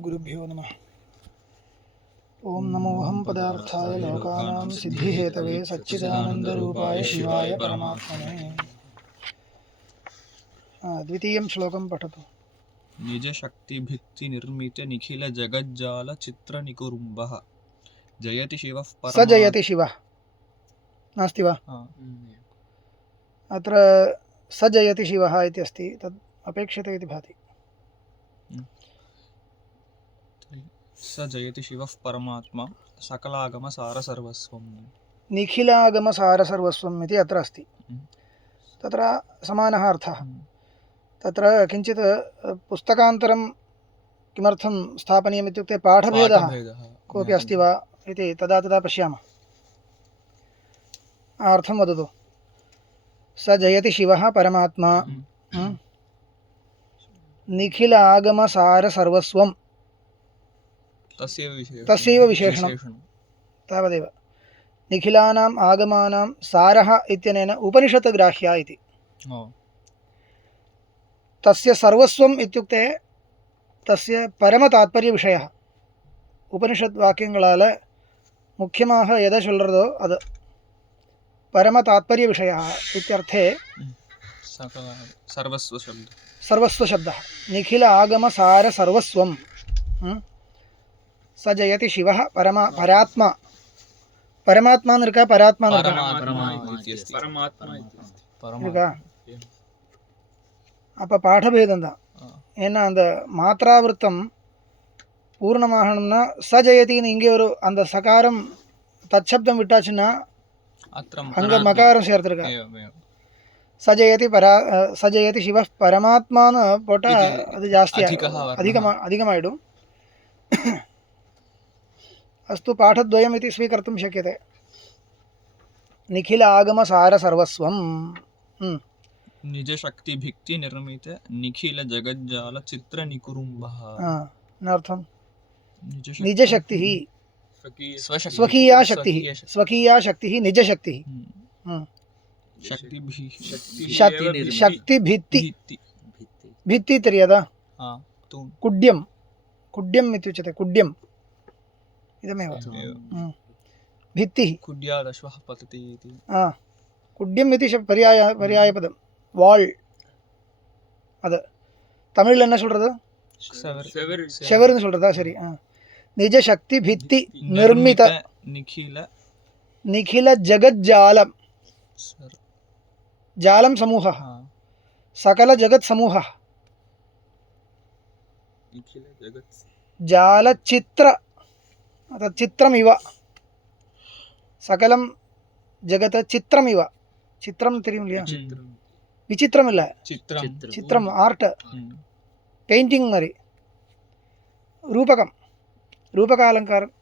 गुरुभ्यो नमः। ओम नमोऽहं पदार्थाय लोकानां सिद्धिहेतवे सच्चिदानन्दरूपाय शिवाय परमात्मने। द्वितीयं श्लोकं पठतु। निजशक्तिभित्तिनिर्मित निखिल जगज्जाल चित्रनिकुरुम्बः जयति शिवः स जयति शिवः नास्ति वा? अत्र स जयति शिवः इति अस्ति, तद् अपेक्षते इति भाति। स जयति शिवः परमात्मा सकलागमसारसर्वस्वम्। निखिलागमसारसर्वस्वम् इति अत्र अस्ति। तत्र समानः अर्थः। तत्र किञ्चित् पुस्तकान्तरं किमर्थं स्थापनीयम् इत्युक्ते पाठभेदः कोऽपि अस्ति वा इति तदा तदा पश्यामः। अर्थं वदतु। स जयति शिवः परमात्मा निखिल आगमसारसर्वस्वम् तस्यैव विशेषणं तावदेव। निखिलानाम् आगमानां सारः इत्यनेन उपनिषत् ग्राह्या इति। तस्य सर्वस्वम् इत्युक्ते तस्य परमतात्पर्यविषयः. உபனிஷத் வாக்கியங்களால முக்கியமாக எதை சொல்றதோ அது பரம தாத்பர்ய விஷயः इत्यर्थे सर्वस्व शब्दः निखिल आगम सार सर्वस्वं स जयति शिवः परात्मा परमात्मा இருக்கா பராத்மா இருக்கா? அப்ப பாடபேதம் தான். ஏன்னா அந்த மாத்ராவிருத்தம் பூர்ணமாகணும்னா ச ஜெயத்தின்னு இங்கே ஒரு அந்த சகாரம் தச்சப்தம் விட்டாச்சுன்னா அங்கே மகாரம் சேர்த்துருக்கா. சஜயதி சிவ பரமாத்மான்னு போட்டால் அது ஜாஸ்தி அதிகமாயிடும். अस्तु पाठद्वयम् इति स्वीकर्तुं शक्यते. निखिल आगम सार सर्वस्वं निजशक्तिभित्ति निर्मित निखिल जगज्जाल चित्र निकुरुम्बः. अर्थं निजशक्तिः स्वकीया शक्तिः निजशक्तिः शक्तिभित्ति भित्ति तिर्यदा कुड्यम् इत्युच्यते. कुड्यम् इदमेव भित्तिः. कुड्यादश्वः पतति इति. कुड्यम् इति पर्यायपदं. वाल् அது தமிழில் என்ன சொல்றது? செவர்னு சொல்றதா? சரி. நிஜ சக்தி भित्ति निर्मित निखिल जगज्जालं जालं समूहः सकल जगत् समूहः जालचित्र अर्थात् चित्रमिव सकलं जगत् चित्रमिव. चित्रं தெரியும் இல்லையா? விசித்திரம் இல்லை, சித்திரம் ஆர்ட் பெயிண்டிங் மாதிரி. ரூபகாலங்காரம்.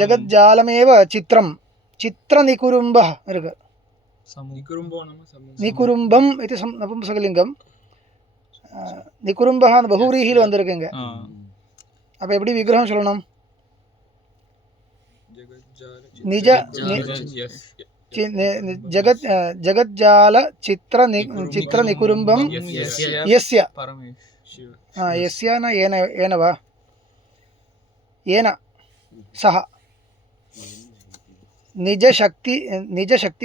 ஜகஜாலமேவ சித்திரம் சித்திரநிகுரும்பः இருக்கு. நிகுரும்பம் இது நபும்சகலிங்கம். நிகுரும்பः பகுவிரீஹியில் வந்திருக்குங்க. அப்போ எப்படி விக்கிரகம் சொல்லணும்? நிஜ जगज्जाल चित्र निकुरुम्बं यस्य यस्य न येन वा येन सह निजशक्तिः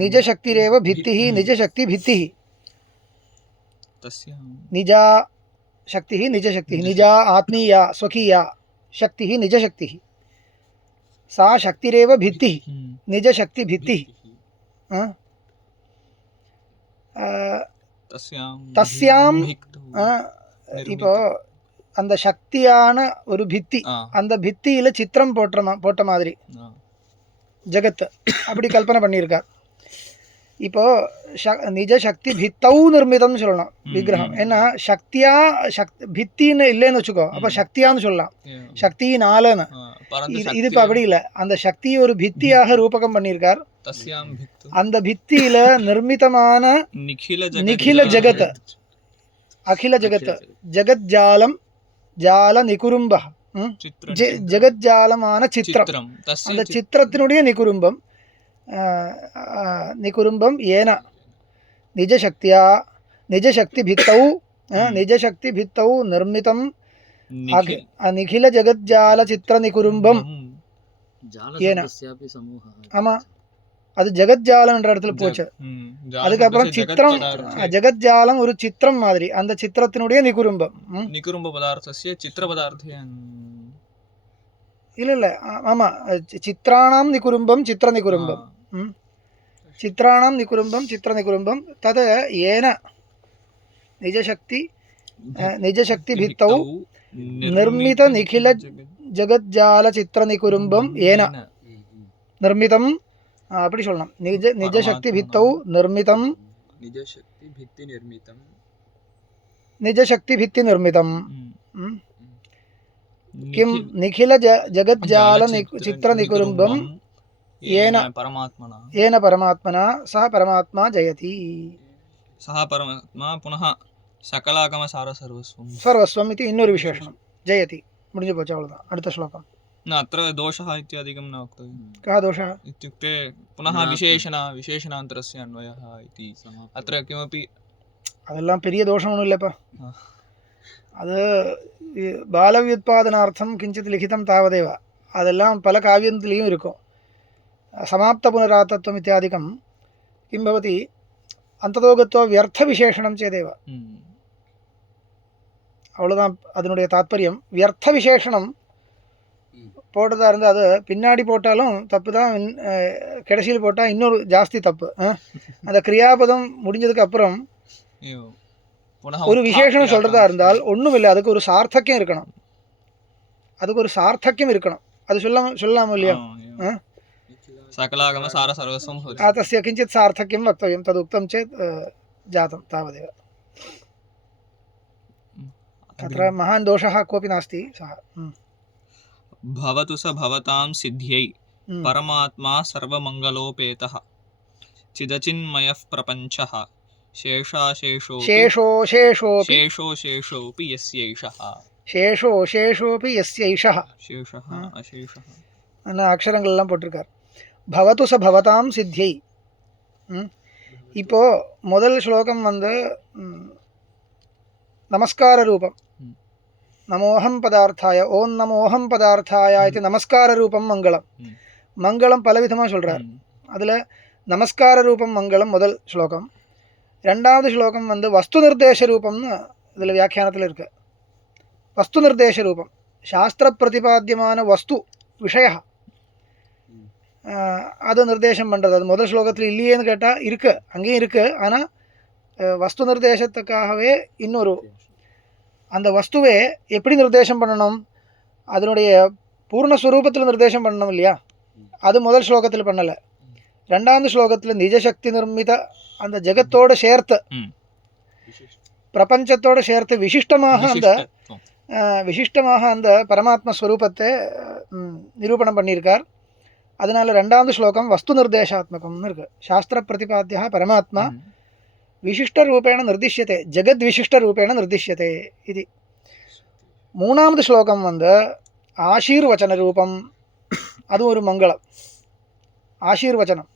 निजशक्तिरेव भित्तिः निजशक्तिभित्तिः. निजा शक्तिः निजा आत्मीया स्वकीया शक्तिः निजशक्तिः. सा शक्तिरेव भित्तिः निजशक्ति भित्तिः. தஸ்யாம் இப்போ அந்த சக்தியான ஒரு ഭിത്തി, அந்த ഭിத்தியில சித்திரம் போட்ட மாதிரி ஜகத் அப்படி கல்பனை பண்ணியிருக்கார். இப்போ நிஜ சக்தி भित्तौ நிர்மிதம்னு சொல்லணும் விக்கிரகம். ஏன்னா भित्तिன்னு இல்லைன்னு வச்சுக்கோ, அப்போ சக்தியான்னு சொல்லலாம், சக்தியினாலன்னு. இது இப்போ அப்படி இல்லை. அந்த சக்தியை ஒரு भित्तिயாக ரூபகம் பண்ணியிருக்கார். அந்த भित्तिயில நிர்மிதமான நிகில ஜகத் அகில ஜகத் ஜகஜாலம் ஜால நிகுரும்பः ஜகஜாலமான சித்திரம். அந்த சித்திரத்தினுடைய நிகுரும்பம் निकुरुम्बं येन निजशक्त्या निजशक्तिभित्तौ निजशक्तिभित्तौ निर्मितं निखिलजगज्जालचित्रनिकुरुम्बं येन ஆமா அது ஜகத்ஜாலம்ன்ற இடத்துல போச்சு. அதுக்கப்புறம் சித்திரம், ஜகத்ஜாலம் ஒரு சித்திரம் மாதிரி, அந்த சித்திரத்தினுடைய நிகுரும்பம். நிகுரும்ப பதார்த்தஸ்ய சித்திர பதார்த்தே இல்ல ஆமா சித்ராணாம் நிகுரும்பம் சித்திர நிகுரும்பம் சித்ராணாம் நிகுரும்பம் சித்திர நிகுரும்பம் தத் ஏன நிஜசக்தி भित्तौ निर्मित निखिल जगज्जाल चित्र निकुरुम्बम येन निर्मितम அப்படி சொல்லலாம். நிஜசக்தி भित्तौ निर्मितम निजशक्ति भित्ति निर्मितम किम निखिल जगज्जाल चित्र निकुरुम्बम येन परमात्मना सह परमात्मा जयति. सह परमात्मा पुनः सकलागम सार सर्वस्वम इति இன்னொரு விசேஷணம். ஜெயதி முடிஞ்சு போச்சு, அவ்வளவுதான். அடுத்த ஸ்லோகம். न अत्र दोषः इत्यादिकं न वक्तव्यं. कः दोषः इत्युक्ते पुनः विशेषणान्तरस्य अन्वयः इति अत्र किमपि அதெல்லாம் பெரிய தோஷம் ஒன்றும் இல்லைப்பா. அது பாலவியுத்பாதனார்த்தம் கிஞ்சித் லிখিதம் தாவதேவ. அதெல்லாம் பல காவியத்திலையும் இருக்கும். சமாப்த புனராத்தத்துவம் இத்தியாதிகம் किं भवति अन्ततो गत्वा व्यर्थविशेषणं चेदेव. அவ்வளோதான் அதனுடைய தாத்பரியம். வியர்த்த விசேஷணம் போட்டதாக இருந்தால் அது பின்னாடி போட்டாலும் தப்பு தான், கடைசியில் போட்டால் இன்னொரு ஜாஸ்தி தப்பு. அந்த கிரியாபதம் முடிஞ்சதுக்கு அப்புறம் ஒரு விசேஷணம் சொல்கிறதா இருந்தால் ஒன்றும் இல்லை, அதுக்கு ஒரு சார்த்தக்கியம் இருக்கணும். அது சொல்லாம இல்லையா? सकलागम सार सर्वस्वं तस्य किञ्चित् सार्थक्यं वक्तव्यं, तदुक्तं चेत् जातं तावदेव. तत्र महान् दोषः कोऽपि नास्ति. सः भवतु स भवतां सिद्ध्यै परमात्मा सर्वमङ्गलोपेतः चिदचिन्मयः प्रपञ्चः शेषोऽपि यस्यैषः அக்ஷரங்கள் எல்லாம் போட்டிருக்கார். பவத்து ச பவதாம் சித்தியை. இப்போ முதல் ஸ்லோகம் நமஸ்கார ரூபம். நமோஹம் பதார்த்தாய, ஓம் நமோஹம் பதார்த்தாய இது நமஸ்கார ரூபம் மங்களம். மங்களம் பலவிதமாக சொல்கிறார். அதில் நமஸ்கார ரூபம் மங்களம் முதல் ஸ்லோகம். ரெண்டாவது ஸ்லோகம் வஸ்து நிர்தேச ரூபம்னு இதில் வியாக்கியானத்தில் இருக்கு. வஸ்து நிர்தேச ரூபம் சாஸ்திர பிரதிபாத்தியமான வஸ்து விஷய அதை நிர்தேசம் பண்ணுறது. அது முதல் ஸ்லோகத்தில் இல்லையேன்னு கேட்டால் இருக்குது, அங்கேயும் இருக்குது. ஆனால் வஸ்து நிர்தேசத்துக்காகவே இன்னொரு அந்த வஸ்துவை எப்படி நிர்தேசம் பண்ணணும், அதனுடைய பூர்ணஸ்வரூபத்தில் நிர்தேசம் பண்ணணும் இல்லையா? அது முதல் ஸ்லோகத்தில் பண்ணலை. ரெண்டாவது ஸ்லோகத்தில் நிஜசக்தி நிர்மித அந்த ஜெகத்தோடு சேர்த்து, பிரபஞ்சத்தோடு சேர்த்து விசிஷ்டமாக அந்த பரமாத்ம ஸ்வரூபத்தை நிரூபணம் பண்ணியிருக்கார். அதனால ரெண்டாவது ஸ்லோகம் வஸ்து நிர்தேசாத்மகம்னு இருக்கு. சாஸ்திர பிரதிபாத்தியா பரமாத்மா விசிஷ்டரூபேண நிர்திஷ்யத்தை, ஜெகத் விசிஷ்டரூபேண நிர்திஷ்யத்தை இது. மூணாவது ஸ்லோகம் ஆசீர்வச்சன ரூபம். அது ஒரு மங்களம். ஆசீர்வச்சனம்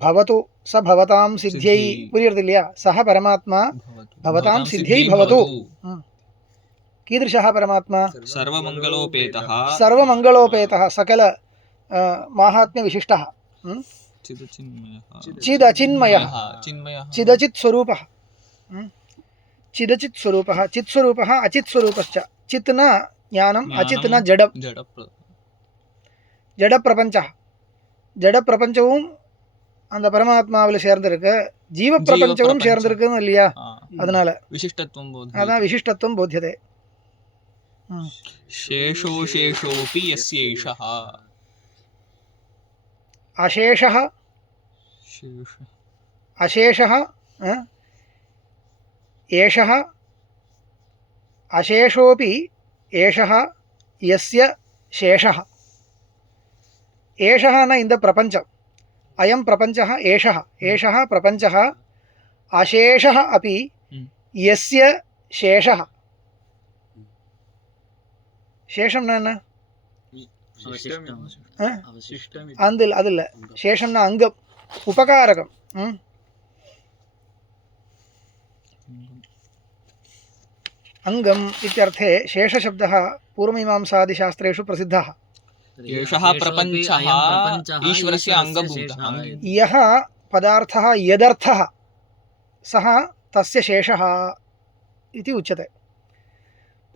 பவத்து ச பவதாம் சித்தியை புரியுறது இல்லையா? சஹ பரமாத்மா பவதாம் சித்தியை பவத்து. कीदृशः परमात्मा? सर्वमङ्गलोपेतः सकल माहात्म्यविशिष्टः चिदचिन्मयः चिदचित्स्वरूपः चित्स्वरूपः अचित्स्वरूपश्च. चित् न ज्ञानम्, अचित् न जडं. ஜடப்பிரபஞ்சமும் அந்த பரமாத்மாவில் சேர்ந்திருக்கு, ஜீவ பிரபஞ்சமும் சேர்ந்திருக்குன்னு இல்லையா? அதனால அதான் விசிஷ்டத்துவம் போத்தியதே. शेषोऽपि यस्यैषः अशेषः एषः अशेषोऽपि एषः यस्य शेषः. एषः न இந்த பிரபஞ்சம், अयं प्रपञ्चः एषः प्रपञ्चः. अशेषः अपि यस्य शेषः. சேஷம்னா என்ன? அதில் சேஷம்னா அங்கம், உபகாரகம். अङ्गम् इत्यर्थे शेषशब्दः पूर्वमीमांसादिशास्त्रेषु प्रसिद्धः। एषः प्रपञ्चः ईश्वरस्य अङ्गभूतः। यः पदार्थः यदर्थः सः तस्य शेषः इति उच्यते।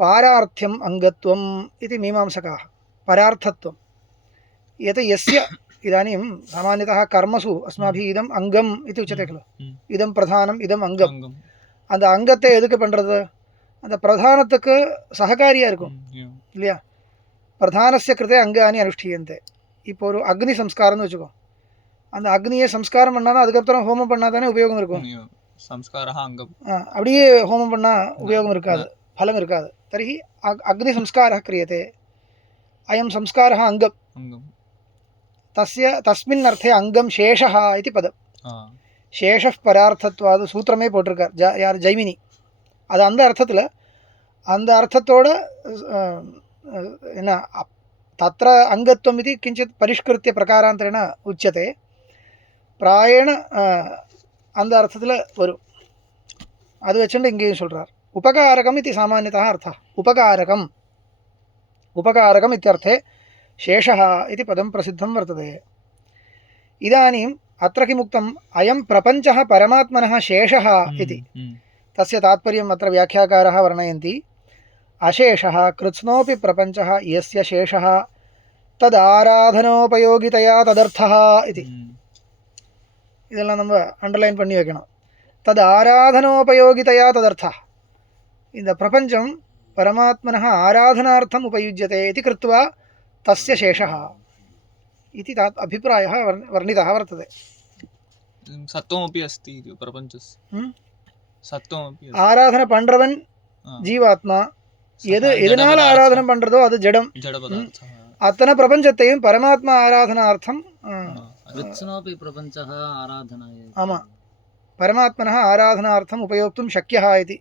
पारार्थ्यम् अङ्गत्वम् इति मीमांसकाः। परार्थत्वं यत् यस्य इदानीं सामान्यतः कर्मसु अस्माभिः इदम् अङ्गम् इति उच्यते खलु, इदं प्रधानम् इदम् अङ्गम्. அந்த அங்கத்தை எதுக்கு பண்ணுறது? அந்த பிரதானத்துக்கு சககாரியாக இருக்கும் இல்லையா? பிரதானஸ்ய கிருதே அங்கானி அனுஷ்டீயந்தே. இப்போ ஒரு அக்னி சம்ஸ்காரம்னு வச்சுக்கோ, அந்த அக்னியை சம்ஸ்காரம் பண்ணாதான் அதுக்கப்புறம் ஹோமம் பண்ணால் தானே உபயோகம் இருக்கும். அப்படியே ஹோமம் பண்ணால் உபயோகம் இருக்காது, फलम् இருக்காது. तर्हि अग्नि संस्कारः क्रियते, अयं संस्कारः अङ्गम्. तस्य तस्मिन् अर्थे अङ्गं शेषः इति पदम्. शेषः परार्थत्वाद सूत्रமே போட்டிருக்கார் யார் ஜைமினி. அது அந்த அர்த்தத்தில், அந்த அர்த்தத்தோட என்ன तत्र अङ्गत्वम् इति किञ्चित् परिष्कृत्य प्रकारान्तरेण उच्यते. प्रायेण அந்த அர்த்தத்தில் வரும். அது வச்சுட்டு இங்கேயும் சொல்கிறார். उपकारकम् इति सामान्यतः अर्थः. उपकारकम् उपकारकम् इत्यर्थे शेषः इति पदं प्रसिद्धं वर्तते. इदानीम् अत्र किमुक्तम्? अयं प्रपञ्चः परमात्मनः शेषः इति. तस्य तात्पर्यम् अत्र व्याख्याकारः वर्णयन्ति. अशेषः कृत्स्नोऽपि प्रपञ्चः यस्य शेषः तदाराधनोपयोगितया तदर्थः इति. இதெல்லாம் நம்ம அண்டர்லைன் பண்ணி வைக்கணும். தது ஆராதனோபயோகிதையா ததர்த்தः. இந்த பிரபஞ்சம் பரமாத்மனः ஆராதனாर्थम् उपयुज्यते इति कृत्वा तस्य शेषः इति अभिप्रायः वर्णितः वर्तते. सत्त्वमपि अस्ति प्रपञ्चस्य. सत्त्वमपि ஆராதனை பண்றவன் ஜீவாத்மா. எதனால ஆராதனை பண்றதோ அது ஜடம். அத்தனை பிரபஞ்சத்தையும் பரமாத்மா ஆராதனாर्थம் ஆமா परमात्मनः आराधनार्थम् उपयोक्तुं शक्यः इति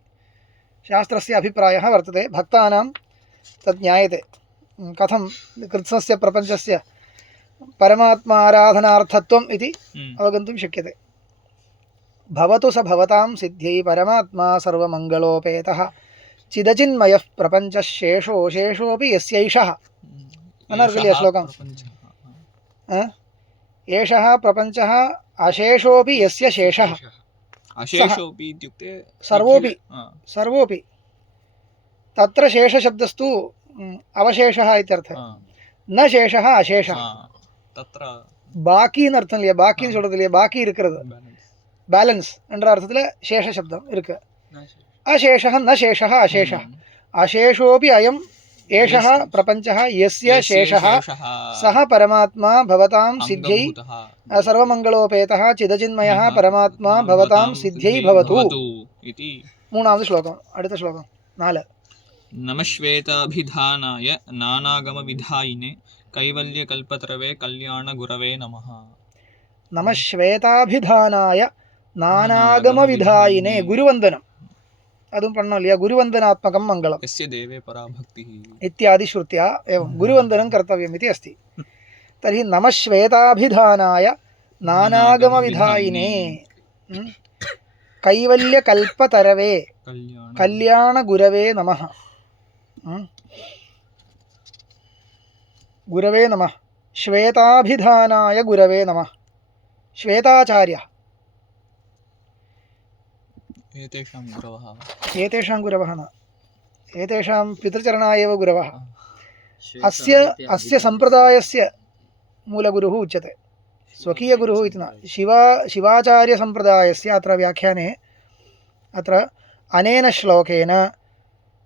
शास्त्रस्य अभिप्रायः वर्तते. भक्तानां तत् ज्ञायते. कथं कृत्स्नस्य प्रपञ्चस्य परमात्मा आराधनार्थत्वम् इति अवगन्तुं शक्यते. भवतु स भवतां सिद्ध्यै परमात्मा सर्वमङ्गलोपेतः चिदचिन्मयः प्रपञ्चः शेषो शेषोऽपि यस्यैषः. अनर्गलीय श्लोकम्. एषः प्रपञ्चः अशेषोऽपि यस्य शेषः. अशेषोऽपि इत्युक्ते सर्वोऽपि सर्वोऽपि. तत्र शेषशब्दस्तु अवशेषः इत्यर्थः. न शेषः अशेषः. तत्र பாக்கின்னு அர்த்தம் இல்லையா? பாக்கின்னு சொல்றது இல்லையா? பாக்கி இருக்கிறது, பேலன்ஸ் என்ற அர்த்தத்தில் சேஷ சப்தம் இருக்கு. அசேஷः न शेषः अशेषः. अशेषोऽपि अयम् एषः प्रपञ्चः यस्य शेषः सः परमात्मा भवतां सिद्ध्यै सर्वमङ्गलोपेतः चिदचिन्मयः परमात्मा भवतां सिद्ध्यै भवतु. மூணாவது ஸ்லோகம். அடுத்த ஸ்லோகம் 4. नमश्वेताभिधानाय नानागमविधायिने कैवल्यकल्पतरवे कल्याणगुरवे नमः. नमश्वेताभिधानाय नानागमविधायिने. गुरुवन्दनम् அதுவும் பண்ணோம் இல்லையா? गुरुवन्दनात्मकं मङ्गलम् यस्य देवे पराभक्तिः इत्यादि श्रुत्या एवं गुरुवन्दनं कर्तव्यम् इति अस्ति. तर्हि नमश्वेताभिधानाय नानागमविधायिने कैवल्यकल्पतरवे कल्याणगुरवे नमः. गुरवे नमः. श्वेताभिधानाय गुरवे नमः. श्वेताचार्यः. एतेषां गुरवः न, एतेषां पितृचरणा एव गुरवः. अस्य सम्प्रदायस्य मूलगुरुः उच्यते, स्वकीयगुरुः इति न. शिवाचार्यसम्प्रदायस्य अत्र व्याख्याने अत्र अनेन श्लोकेन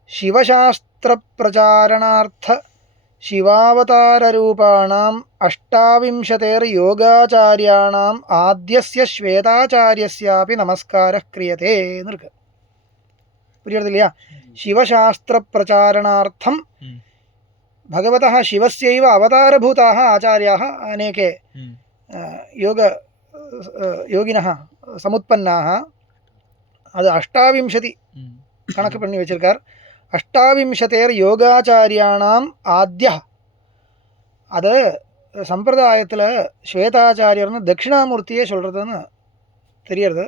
शिवशास्त्रप्रचारणार्थ शिवावताररूपाणाम् 28 योगाचार्याणाम् आद्यस्य श्वेताचार्यस्यापि नमस्कारः क्रियते. புரியுறது இல்லையா? शिवशास्त्रप्रचारणार्थं भगवतः शिवस्यैव अवतारभूताः आचार्याः अनेके योगिनः समुत्पन्नाः. அது 28 கணக்கு பண்ணி வச்சிருக்கார். 28 யோகாச்சாரியானாம் ஆத்யா. அது சம்பிரதாயத்தில் ஸ்வேதாச்சாரியர்னு தட்சிணாமூர்த்தியே சொல்கிறதுன்னு தெரியறது.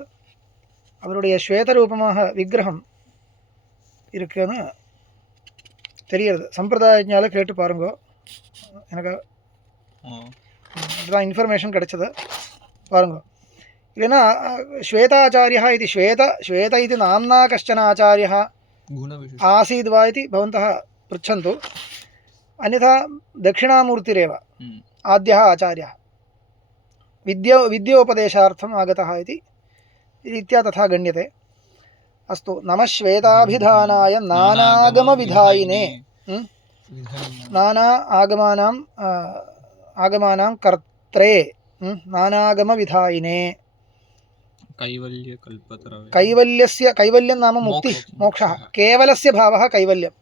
அவருடைய ஸ்வேதரூபமாக விக்கிரகம் இருக்குன்னு தெரியுது. சம்பிரதாயஞால கேட்டு பாருங்க, எனக்கு இதுதான் இன்ஃபர்மேஷன் கிடைச்சது, பாருங்க. இல்லைன்னா श्वेताचार्यः इति श्वेत इति नाम्ना कश्चन आचार्यः आसीद् वा इति भवन्तः पृच्छन्तु. अन्यथा दक्षिणामूर्तिरेव आद्यः आचार्यः विद्योपदेशार्थम् आगतः इति रीत्या तथा गण्यते. अस्तु, नमः श्वेताभिधानाय नानागमविधायिने, नाना आगमानां कर्त्रे, नानागमविधायिने, कैवल्यस्य, कैवल्यं नाम मुक्ति मोक्षः, केवलस्य भावः कैवल्यम्.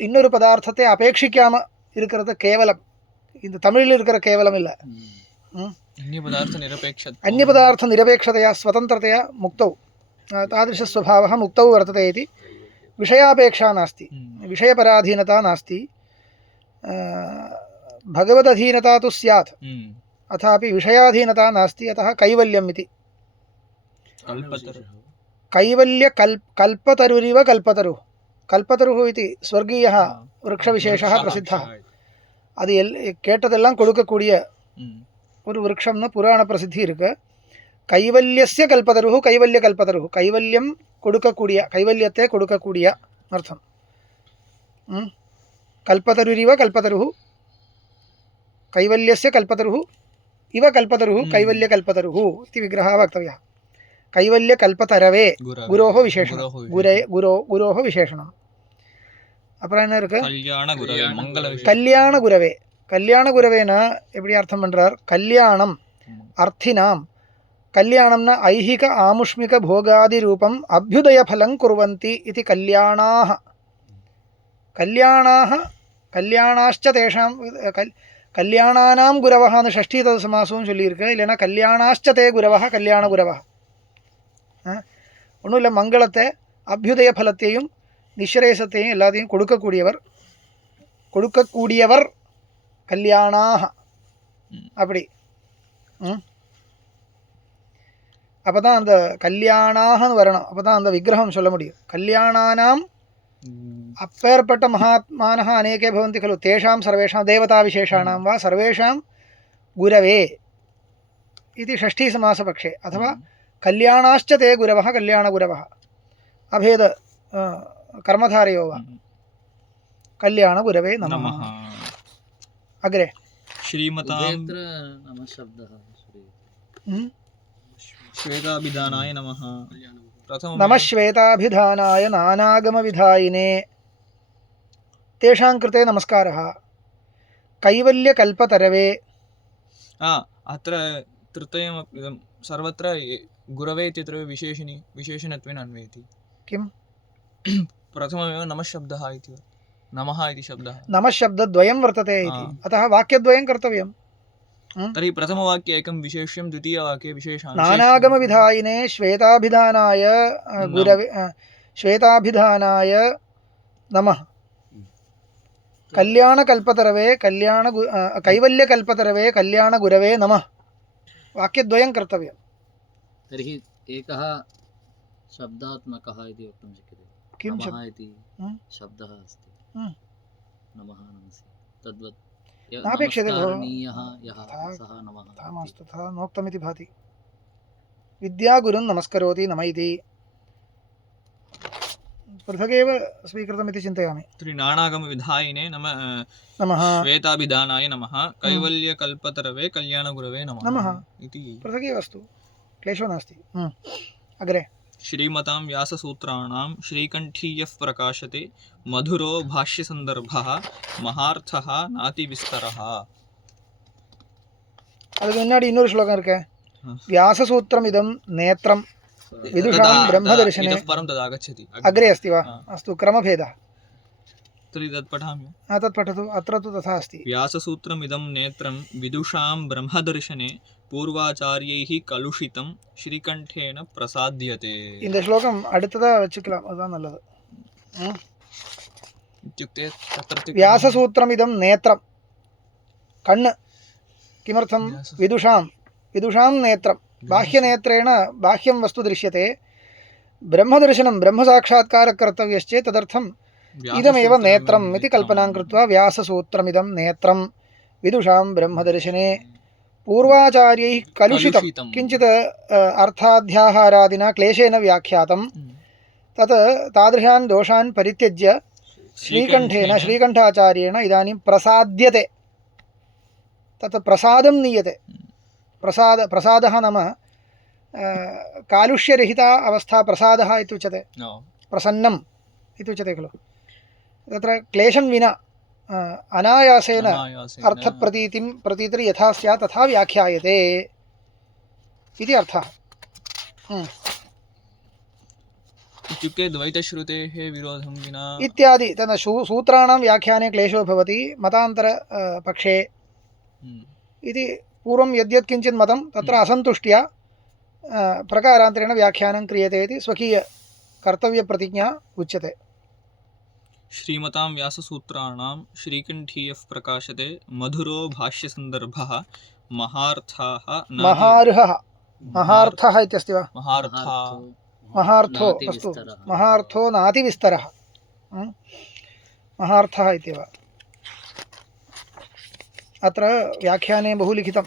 இன்னொரு பதார்த்தத்தை அபேட்சிக்காம இருக்கிறது கேவலம். இந்த தமிழில் இருக்கிற கேவலம் இல்லை. अन्य पदार्थ निरपेक्षतया स्वतन्त्रतया मुक्तौ तादृशस्वभावः मुक्तौ वर्तते इति. विषयापेक्षा नास्ति, विषयपराधीनता नास्ति, भगवदधीनता तु स्यात्, अथापि विषयाधीनता नास्ति. अतः कैवल्यम् इति. कैवल्य कल्पतरुरिव कल्पतरुः, कल्पतरुः इति स्वर्गीयः वृक्षविशेषः प्रसिद्धः. அது கேட்டதெல்லாம் கொடுக்கக்கூடிய ஒரு விருட்சம்னு புராண பிரசித்தி இருக்கு. கைவல்யஸ்ய கல்பதருஹு, கைவல்ய கல்பதருஹு, கைவல்யம் கொடுக்கக்கூடிய, கைவல்யத்தை கொடுக்கக்கூடிய அர்த்தம். கல்பதருரிவ கல்பதருஹு, கைவல்யஸ்ய கல்பதருஹு इव कल्पतरुः कैवल्य कल्पतरुः इति विग्रहः वक्तव्यः. कैवल्य कल्पतरवे गुरोः विशेषणं, गुरोः विशेषणम्. அப்புறம் என்ன இருக்கு? கல்யாண குரவே. கல்யாண குரவேனா எப்படி அர்த்தம் பண்றார்? கல்யாணம் அர்த்தினாம், கல்யாணம்னா ஐஹிக ஆமுஷ்மிக போகாதி ரூபம் அபியுதய ஃபலம் குர்வந்தி இதி கல்யாணாः. கல்யாணாः கல்யாணாश्च தேஷாம் கல்யாணானாம் குரவஹான்னு ஷஷ்டி தசமாசம்னு சொல்லியிருக்கு. இல்லைன்னா கல்யாணாश्च தே குரவஹ, கல்யாண குரவஹ. ஒன்றும் இல்லை, மங்களத்தை அபியுதய ஃபலத்தையும் நிஸ்ரேசத்தையும் எல்லாத்தையும் கொடுக்கக்கூடியவர் கல்யாணாக. அப்படி அப்போ தான் அந்த கல்யாணாகனு வரணும், அப்போ தான் அந்த விக்கிரகம் சொல்ல முடியும். கல்யாணானாம் அப்பேற்பட்ட மகாத்மானः அநேகே பவந்தி खलु, तेषां सर्वेषां देवताविशेषाणां वा सर्वेषां गुरवे इति षष्ठीसमासपक्षे. अथवा कल्याणाश्च ते गुरवः, कल्याणगुरवः अभेद कर्मधारयो वा. कल्याणगुरवे नमः. अग्रे श्वेताभिधानाय नमः. नमः श्वेताभिधानाय नानागमविधायिने, तेषां कृते नमस्कारः. कैवल्यकल्पतरवे. अत्र तृतीयं सर्वत्र गुरवे इत्यत्र विशेषणत्वेन अन्वयति. किं? प्रथममेव नमः शब्दः इति, नमः इति शब्दः, नमः शब्दद्वयं वर्तते इति, अतः वाक्यद्वयं कर्तव्यं. तर्हि प्रथमवाक्ये एकं विशेष्यं, द्वितीयवाक्ये विशेषः. नानागमविधायिने श्वेताभिधानाय गुरवे, श्वेताभिधानाय नमः. कल्याणकल्पतरवे कैवल्यकल्पतरवे कल्याणगुरवे नमः. वाक्यद्वयं कर्तव्यं. तर्हि एकः शब्दात्मकः इति वक्तुं शक्यते. किं नमः इति शब्दः अस्ति, नमः नमसि, तद्वत् नापेक्षते भो, तथा नोक्तमिति भाति. विद्यागुरुं नमस्करोति नम इति पृथगेव स्वीकृतमिति चिन्तयामि. नानागमविधायिने नमः, श्वेताभिधानाय नमः, कैवल्यकल्पतरवे कल्याणगुरवे नमः इति पृथगेव अस्तु, क्लेशो नास्ति. अग्रे श्रीमतां व्याससूत्राणां श्रीकण्ठीयः प्रकाशते मधुरो भाष्यसन्दर्भः महार्थः नातिविस्तरः. அதுக்கு முன்னாடி இன்னொரு ஸ்லோகம் இருக்கு. व्याससूत्रम् इदं नेत्रं विदुषां ब्रह्मदर्शने परं तदागच्छति. अग्रे अस्ति वा? अस्तु, क्रमभेदः. तर्हि तत् पठामि. तत् पठतु. अत्र तु तथा अस्ति. व्याससूत्रम् इदं नेत्रं विदुषां ब्रह्मदर्शने பூர்வாச்சாரியைஹ கலுஷிதம் ஸ்ரீகண்டேன பிரசாத்யதே. இந்த ஸ்லோகம் அடுத்ததா வச்சுக்கலாம், அதுதான் நல்லது. இत्युक्ते तत्र व्याससूत्रम् इदं नेत्रं, कण्. किमर्थं? विदुषां नेत्रं, बाह्यनेत्रेण बाह्यं वस्तु दृश्यते ब्रह्मदर्शनं ब्रह्मसाक्षात्कारकर्तव्यश्चेत् तदर्थम् इदमेव नेत्रम् इति कल्पनां कृत्वा व्याससूत्रमिदं नेत्रं विदुषां ब्रह्मदर्शने पूर्वाचार्यैः कलुषितं किञ्चित् अर्थाध्याहारादिना क्लेशेन व्याख्यातं तत् तादृशान् दोषान् परित्यज्य श्रीकण्ठेन श्रीकण्ठाचार्येण इदानीं प्रसाद्यते तत् प्रसादं नीयते प्रसादः नाम कालुष्यरहिता अवस्था प्रसादः इत्युच्यते प्रसन्नम् इत्युच्यते खलु तत्र क्लेशं विना अनायासेन अर्थप्रतीतिर् यथा स्यात् तथा व्याख्यायते इति अर्थः इत्युक्ते द्वैतश्रुतेः विरोधं विना इत्यादि तद् सूत्राणां व्याख्याने क्लेशो भवति मतान्तर पक्षे इति पूर्वं यद्यत् किञ्चित् मतं तत्र असन्तुष्ट्या प्रकारान्तरेण व्याख्यानं क्रियते इति स्वकीय कर्तव्यप्रतिज्ञा उच्यते श्रीमतां व्याससूत्राणां श्रीकण्ठीयः प्रकाशते मधुरो भाष्यसन्दर्भः महार्थः इत्यस्ति वा महार्थो अस्तु महार्थो नातिविस्तरः महार्थः इत्येव अत्र व्याख्याने बहु लिखितम्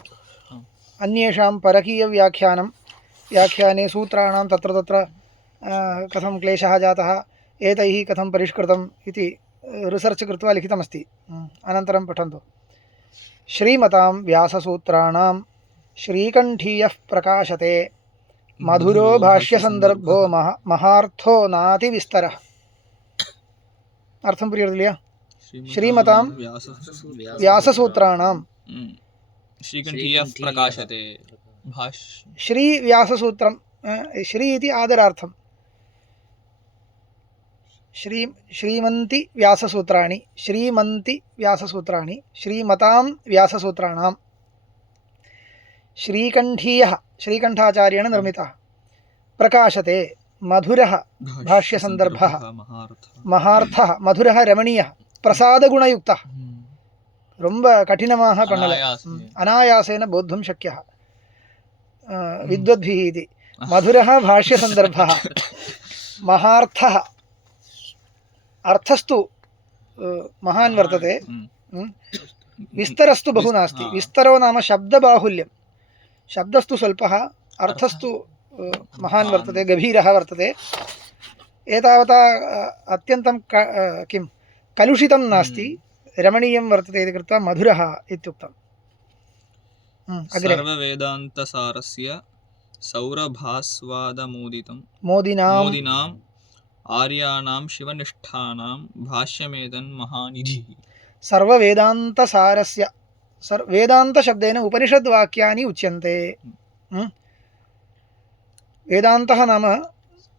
अन्येषां परकीयव्याख्याने सूत्राणां तत्र कथं क्लेशः जातः एतैः कथं परिष्कृतम् इति रिसर्च् कृत्वा लिखितमस्ति अनन्तरं पठन्तु श्रीमतां व्याससूत्राणां श्रीकण्ठीयः प्रकाशते मधुरो भाष्यसन्दर्भो महार्थो नातिविस्तरः अर्थं प्रियर्दिल्य श्रीमतां व्याससूत्राणां श्रीकण्ठीयः प्रकाशते श्री व्याससूत्रं श्री इति आदरार्थं श्रीमन्ति व्याससूत्राणि श्रीमतां व्याससूत्राणां श्रीकण्ठीयः श्रीकण्ठाचार्येण निर्मितः प्रकाशते मधुरः भाष्यसन्दर्भः महार्थः मधुरः रमणीयः प्रसादगुणयुक्तः ரொம்ப கடினமாக பண்ணல அனாயாசேன போத்தும் शक्यः विद्वद्भिः इति मधुरः भाष्यसन्दर्भः महार्थः अर्थस्तु महान् वर्तते विस्तरस्तु बहु नास्ति विस्तरो नाम शब्दबाहुल्यं शब्दस्तु स्वल्पः अर्थस्तु महान् वर्तते गभीरः वर्तते एतावता अत्यन्तं किं कलुषितं नास्ति रमणीयं वर्तते इति कृत्वा मधुरः इत्युक्तम् सर्ववेदान्तसारस्य सौरभास्वादमोदितं मोदिनाम् आर्याणां शिवनिष्ठानां भाष्यमेतन् महानिधिः सर्ववेदान्तसारस्य वेदान्तशब्देन उपनिषद्वाक्यानि उच्यन्ते वेदान्तः नाम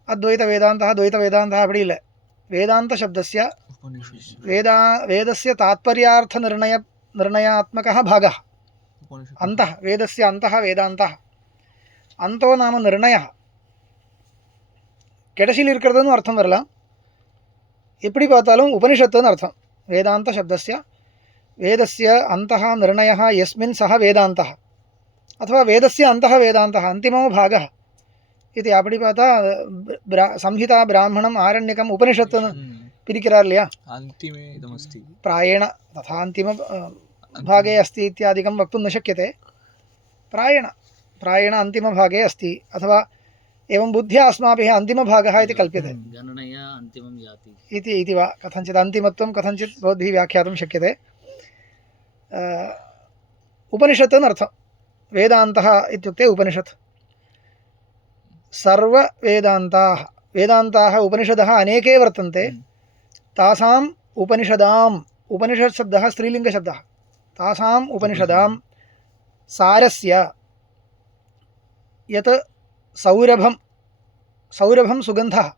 अद्वैतवेदान्तः द्वैतवेदान्तः अपि इल्ल वेदान्तशब्दस्य वेदस्य तात्पर्यार्थनिर्णयात्मकः भागः अन्तः वेदस्य अन्तः वेदान्तः अन्तो नाम निर्णयः கெடசில் இருக்கிறதுன்னு அர்த்தம் வரலாம் எப்படி பார்த்தாலும் உபனிஷத்துன்னு அர்த்தம் வேதாந்த शब्दस्य वेदस्य अन्तः निर्णयः यस्मिन् सः वेदान्तः अथवा वेदस्य अन्तः वेदान्तः अन्तिमो भागः इति அப்படி பார்த்தா संहिता ब्राह्मणम् आरण्यकम् उपनिषत्तुன்னு பிரிக்கிறார் இல்லையா अन्तिमे इदमस्ति प्रायेण तथा अन्तिम भागे अस्ति इत्यादिकं वक्तुं न शक्यते प्रायेण अन्तिमभागे अस्ति अथवा एवं बुद्ध्या अस्माभिः अन्तिमभागः इति कल्प्यते गणनया अन्तिमं याति इति वा कथञ्चित् अन्तिमत्वं कथञ्चित् भवद्भिः व्याख्यातुं शक्यते उपनिषत् अर्थं वेदान्तः इत्युक्ते उपनिषत् सर्ववेदान्ताः वेदान्ताः उपनिषदः अनेके वर्तन्ते तासाम् उपनिषदाम् उपनिषत् शब्दः स्त्रीलिङ्गशब्दः तासाम् उपनिषदां सारस्य यत् सौरभं सुगन्धः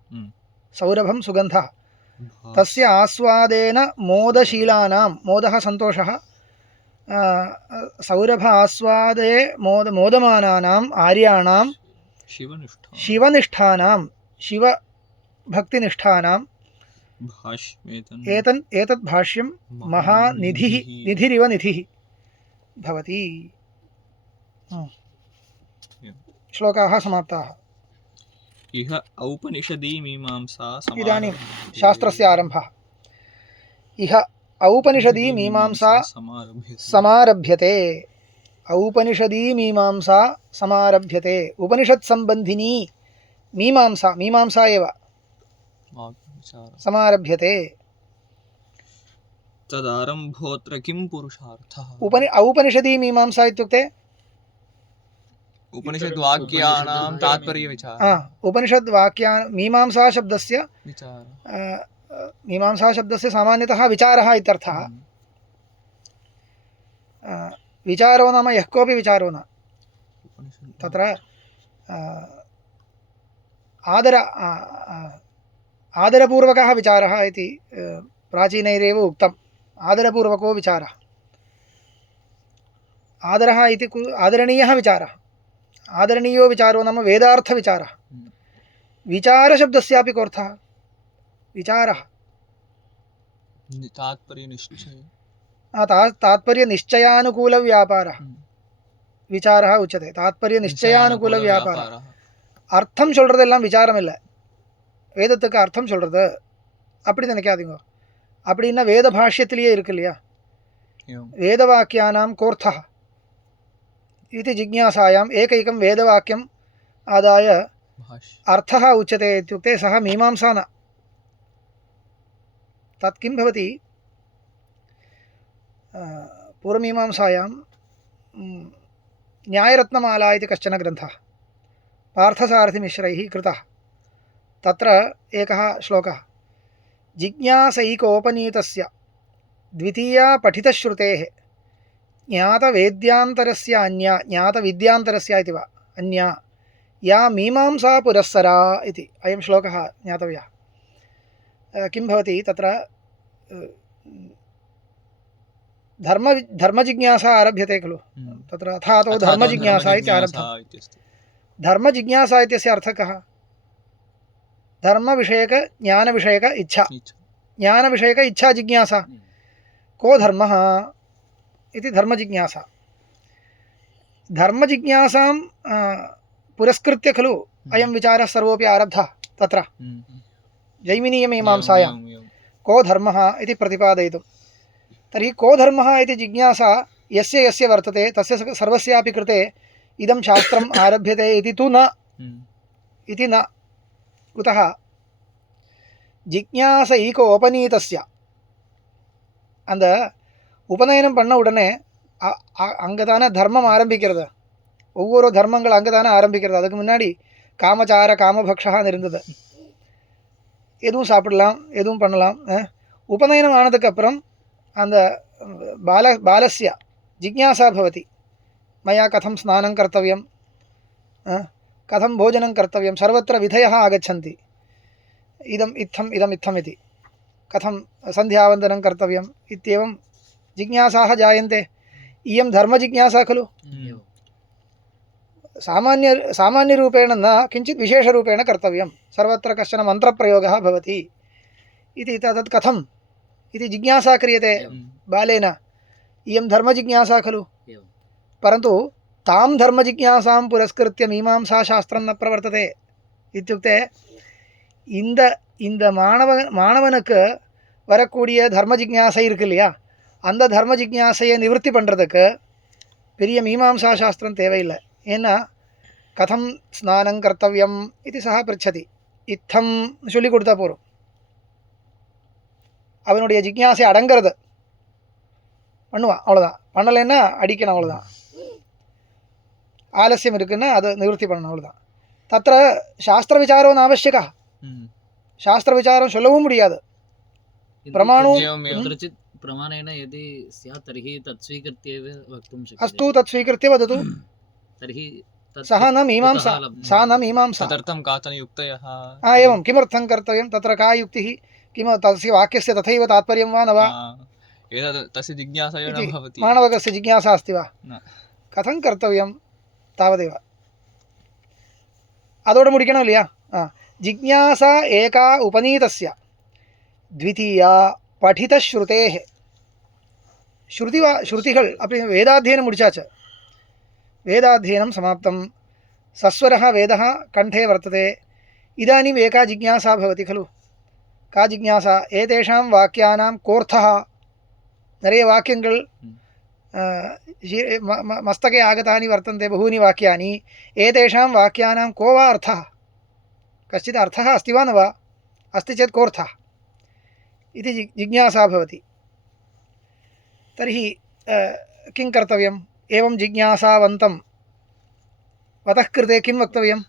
तस्य आस्वादेन मोदशीलानां मोदः सन्तोषः सौरभ आस्वादे मोदमानानाम् आर्याणां शिवनिष्ठानां शिवभक्तिनिष्ठानां एतत् भाष्यं महानिधिः निधिरिव निधिः भवति श्लोकाः समाप्ताः। इह औपनिषदी मीमांसा इदानीं शास्त्रस्य आरम्भः। इह औपनिषदी मीमांसा समारभ्यते। औपनिषदी मीमांसा समारभ्यते। उपनिषत्सम्बन्धिनी मीमांसा, मीमांसा एव समारभ्यते। तदारम्भोऽत्र किं पुरुषार्थः? औपनिषदी मीमांसा इत्युक्ते उपनिषद्वाक्यानां तात्पर्यविचारः। उपनिषद्वाक्या मीमांसा शब्दस्य मीमांसा शब्दस्य सामान्यतः विचारः इत्यर्थः। विचारो नाम यः कोऽपि विचारो न, तत्र आदरपूर्वकः विचारः इति प्राचीनैरेव उक्तम्। आदरपूर्वको विचारः, आदरः इति आदरणीयः विचारः। आदरणीयो विचारो नाम वेदार्थविचारः। विचारशब्दस्यापि कोऽर्थः? विचारः, तात्पर्यनिश्चयानुकूलव्यापारः विचारः उच्यते। तात्पर्यनिश्चयानुकूलव्यापारः, அர்த்தம் சொல்கிறதெல்லாம் விசாரம் இல்லை, வேதத்துக்கு அர்த்தம் சொல்கிறது அப்படி நினைக்காதீங்க. அப்படின்னா வேத பாஷ்யத்திலேயே இருக்கு இல்லையா, வேதவாக்கியானாம் கோர்த்தः इति जिज्ञासायाम् एकैकं वेदवाक्यम् आदाय अर्थः उच्यते इत्युक्ते सः मीमांसा न। तत् किं भवति, पूर्वमीमांसायां न्यायरत्नमाला इति कश्चन ग्रन्थः पार्थसारथिमिश्रैः कृतः। तत्र एकः श्लोकः, जिज्ञासैकोपनीतस्य द्वितीया पठितश्रुतेः ज्ञातवेद्यान्तरस्य अन्या, ज्ञातविद्यान्तरस्य इति वा अन्या, या मीमांसा पुरस्सरा इति अयं श्लोकः ज्ञातव्यः। किं भवति तत्र धर्मजिज्ञासा आरभ्यते खलु, तत्र अथातो धर्मजिज्ञासा इति आरब्धं। धर्मजिज्ञासा इत्यस्य अर्थः कः? धर्मविषयक ज्ञानविषयक इच्छा, ज्ञानविषयक इच्छा जिज्ञासा। को धर्मः इति धर्मजिज्ञासा। धर्मजिज्ञासां पुरस्कृत्य खलु अयं विचारः सर्वोऽपि आरब्धः। तत्र जैमिनीयमीमांसायां को धर्मः इति प्रतिपादयितुं, तर्हि को धर्मः इति जिज्ञासा यस्य यस्य वर्तते तस्य सर्वस्यापि कृते इदं शास्त्रम् आरभ्यते इति तु न, इति न। कुतः? जिज्ञासैकोपनीतस्य, அந்த உபநயனம் பண்ண உடனே அங்கே தானே தர்மம் ஆரம்பிக்கிறது. ஒவ்வொரு தர்மங்கள் அங்கே தானே ஆரம்பிக்கிறது. அதுக்கு முன்னாடி காமச்சார காமபக்ஷான்னு இருந்தது. எதுவும் சாப்பிடலாம், எதுவும் பண்ணலாம். உபநயனம் ஆனதுக்கப்புறம் அந்த பாலஸ்ய ஜிக்ஞாசா பவதி, மயா கதம் ஸ்நானம் கர்த்தவியம், கதம் போஜனம் கர்த்தவியம், சர்வத்திர விதயः ஆகச்சन्ति, இதம் இத்தம் இதம் இத்தம் इति, कथं सन्ध्यावन्दनं कर्तव्यम् इत्येवं जिज्ञासाः जायन्ते। इयं धर्मजिज्ञासा खलु। सामान्यरूपेण न, किञ्चित् विशेषरूपेण कर्तव्यं। सर्वत्र कश्चन मन्त्रप्रयोगः भवति इति, तत् कथम् इति जिज्ञासा क्रियते बालेन। इयं धर्मजिज्ञासा खलु। परन्तु तां धर्मजिज्ञासां पुरस्कृत्य मीमांसाशास्त्रं न प्रवर्तते। इत्युक्ते இந்த மாணவனுக்கு வரக்கூடிய தர்ம ஜிக்ஞாசை இருக்கு இல்லையா, அந்த தர்ம ஜிக்ஞாசையை நிவர்த்தி பண்ணுறதுக்கு பெரிய மீமாம்சா சாஸ்திரம் தேவையில்லை. ஏன்னா கதம் ஸ்நானம் கர்த்தவியம் இது சஹா பிரிச்சதி, இத்தம் சொல்லி கொடுத்தா போகிறோம். அவனுடைய ஜிக்ஞாசை அடங்கிறது பண்ணுவான், அவ்வளோதான். பண்ணலைன்னா அடிக்கணும், அவ்வளோதான். ஆலசியம் இருக்குன்னா அதை நிவர்த்தி பண்ணணும், அவ்வளோதான். தத்திர சாஸ்திர விசாரோ நாவசியகா. शास्त्र विचारं சொல்லவும் முடியாது. प्रमाणो प्रमाणेन यदि स्यात् तर्हि तत् स्वीकृत्य एव वक्तुं शक्यते। अस्तु, तत् स्वीकृत्य वदतु। तर्हि सः न मीमांसा, सा न मीमांसा। तदर्थं काचन युक्तयः। एवं किमर्थं कर्तव्यं, तत्र का युक्तिः, किं तस्य वाक्यस्य तथैव तात्पर्यं वा न वा, तस्य जिज्ञासा न भवति। माणवकस्य जिज्ञासा अस्ति वा, कथं कर्तव्यं तावदेव. அதோட முடிக்கணும் இல்லையா. जिज्ञासा एका उपनीतस्य द्वितीया पठितश्रुतेः. श्रुतिகள் அப்படி வேதாத்தியனம் முடிச்சாச்சு. வேதாத்தியனம் சமாப்தம். सस्वरः वेदः कण्ठे वर्तते इदानीम् एका जिज्ञासा भवति खलु का जिज्ञासा एतेषां वाक्यानां कोऽर्थः நிறைய வாக்கியங்கள் मस्तके आगतानि वर्तन्ते बहूनि वाक्यानि एतेषां वाक्यानां को वा अर्थः कश्चित् अर्थः अस्ति वा न वा अस्ति चेत् कोऽर्थः इति जिज्ञासा भवति तर्हि किं कर्तव्यम् एवं जिज्ञासावन्तं वतः कृते किं वक्तव्यम्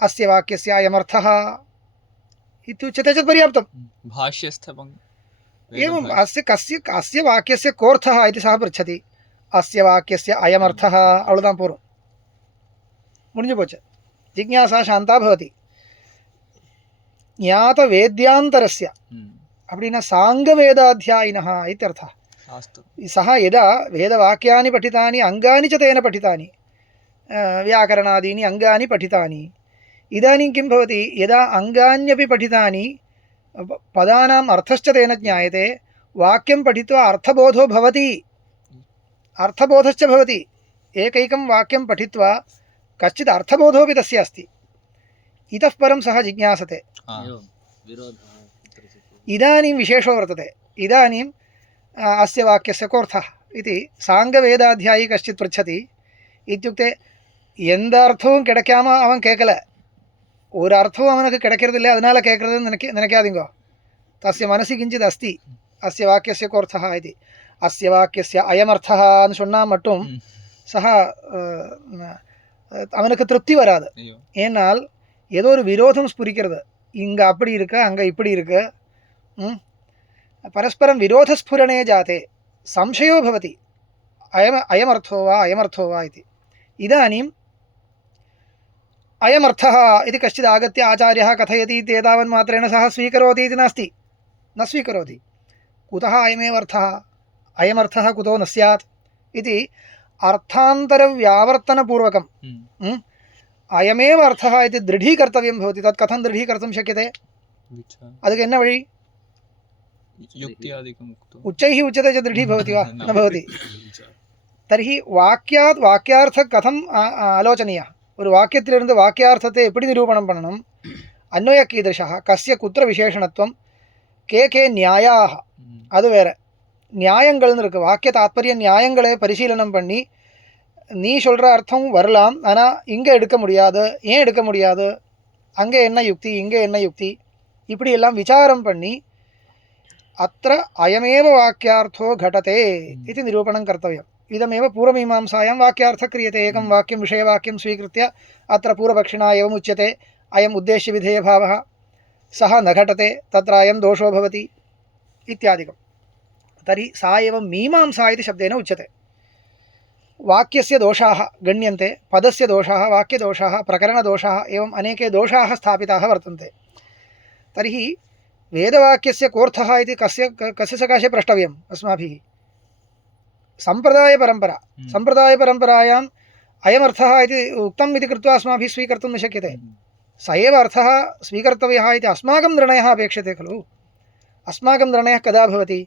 अस्य वाक्यस्य अयमर्थः इत्युच्यते चेत् पर्याप्तं भाष्यस्थं एवम् अस्य वाक्यस्य कोऽर्थः इति सः पृच्छति अस्य वाक्यस्य अयमर्थः अवळुदां पूर्वं मुडिஞ்சு போச்சு जिज्ञासा शान्ता भवति ज्ञातवेद्यान्तरस्य அப்படினா साङ्गवेदाध्यायिनः इत्यर्थः सः यदा वेदवाक्यानि पठितानि अङ्गानि च तेन पठितानि व्याकरणादीनि अङ्गानि पठितानि इदानीं किं भवति यदा अङ्गान्यपि पठितानि पदानाम् अर्थश्च तेन ज्ञायते वाक्यं पठित्वा अर्थबोधो भवति अर्थबोधश्च भवति एकैकं वाक्यं पठित्वा कश्चित् अर्थबोधोऽपि तस्य अस्ति इतः परं सः जिज्ञासते इदानीं विशेषो वर्तते इदानीं अस्य वाक्यस्य कोऽर्थः इति साङ्गवेदाध्यायी कश्चित् पृच्छति इत्युक्ते எந்த அர்த்தமும் கிடைக்காம அவன் கேட்கல ஒரு அர்த்தமும் அவனுக்கு கிடைக்கிறது இல்லை அதனால கேட்கறதுன்னு நினைக்காதீங்க தஸ்ய மனசி கிஞ்சித் அஸ்தி அஸ்ய வாக்கியஸ்ய கோர்த்தः इति அஸ்ய வாக்கியஸ்ய அயமர்த்தஹன்னு சொன்னா மட்டும் சஹ அவனுக்கு திருப்தி வராது ஏனால் ஏதோ ஒரு விரோதம் ஸ்புரிக்கிறது இங்க அப்படி இருக்கு அங்க இப்படி இருக்கு परस्परं विरोधस्फुरणे जाते संशयो भवति अयमर्थो वा इति इदानीम् अयमर्थः इति कश्चित् आगत्य आचार्यः कथयति इत्येतावन्मात्रेण सः स्वीकरोति इति नास्ति न स्वीकरोति कुतः अयमेवर्थः अयमर्थः कुतो न स्यात् इति अर्थान्तरव्यावर्तनपूर्वकं अयमेव अर्थः इति दृढीकर्तव्यं भवति तत् कथं दृढीकर्तुं शक्यते अदुक्के एन्न वळि उच्चैः उच्यते चेत् दृढी भवति वा न भवति तर्हि वाक्यात् वाक्यार्थः कथम् आलोचनीयः ஒரு வாக்கியத்திலிருந்து வாக்கியார்த்தத்தை எப்படி நிரூபணம் பண்ணணும் அன்வய கீதர்ஷः கஸ்ய குத்திர விசேஷணத்துவம் கே நியாயாக அது வேற நியாயங்கள்னு இருக்கு வாக்கிய தாத்பரிய நியாயங்களை பரிசீலனம் பண்ணி நீ சொல்ற அர்த்தம் வரலாம் ஆனா இங்க எடுக்க முடியாது ஏன் எடுக்க முடியாது அங்க என்ன யுக்தி இங்க என்ன யுக்தி இப்படி எல்லாம் விசாரம் பண்ணி अत्र अयमेव वाक्यार्थो घटते इति निरूपणं कर्तव्यम् इदमेव पूर्वमीमांसायां वाक्यार्थः क्रियते एकं वाक्यं विषयवाक्यं स्वीकृत्य अत्र पूर्वपक्षिणा एवम् उच्यते अयम् उद्देश्यविधेयभावः सः न घटते तत्र अयं दोषो भवति इत्यादिकं तर्हि सा एव मीमांसा इति शब्देन उच्यते वाक्यस्य दोषाः गण्यन्ते पदस्य दोषाः वाक्यदोषाः प्रकरणदोषाः एवम् अनेके दोषाः स्थापिताः वर्तन्ते तर्हि वेदवाक्यस्य कोऽर्थः इति कस्य सकाशे प्रष्टव्यम् अस्माभिः सम्प्रदायपरम्परायाम् अयमर्थः इति उक्तम् इति कृत्वा अस्माभिः स्वीकर्तुं न शक्यते स एव अर्थः स्वीकर्तव्यः इति अस्माकं निर्णयः अपेक्षते खलु अस्माकं निर्णयः कदा भवति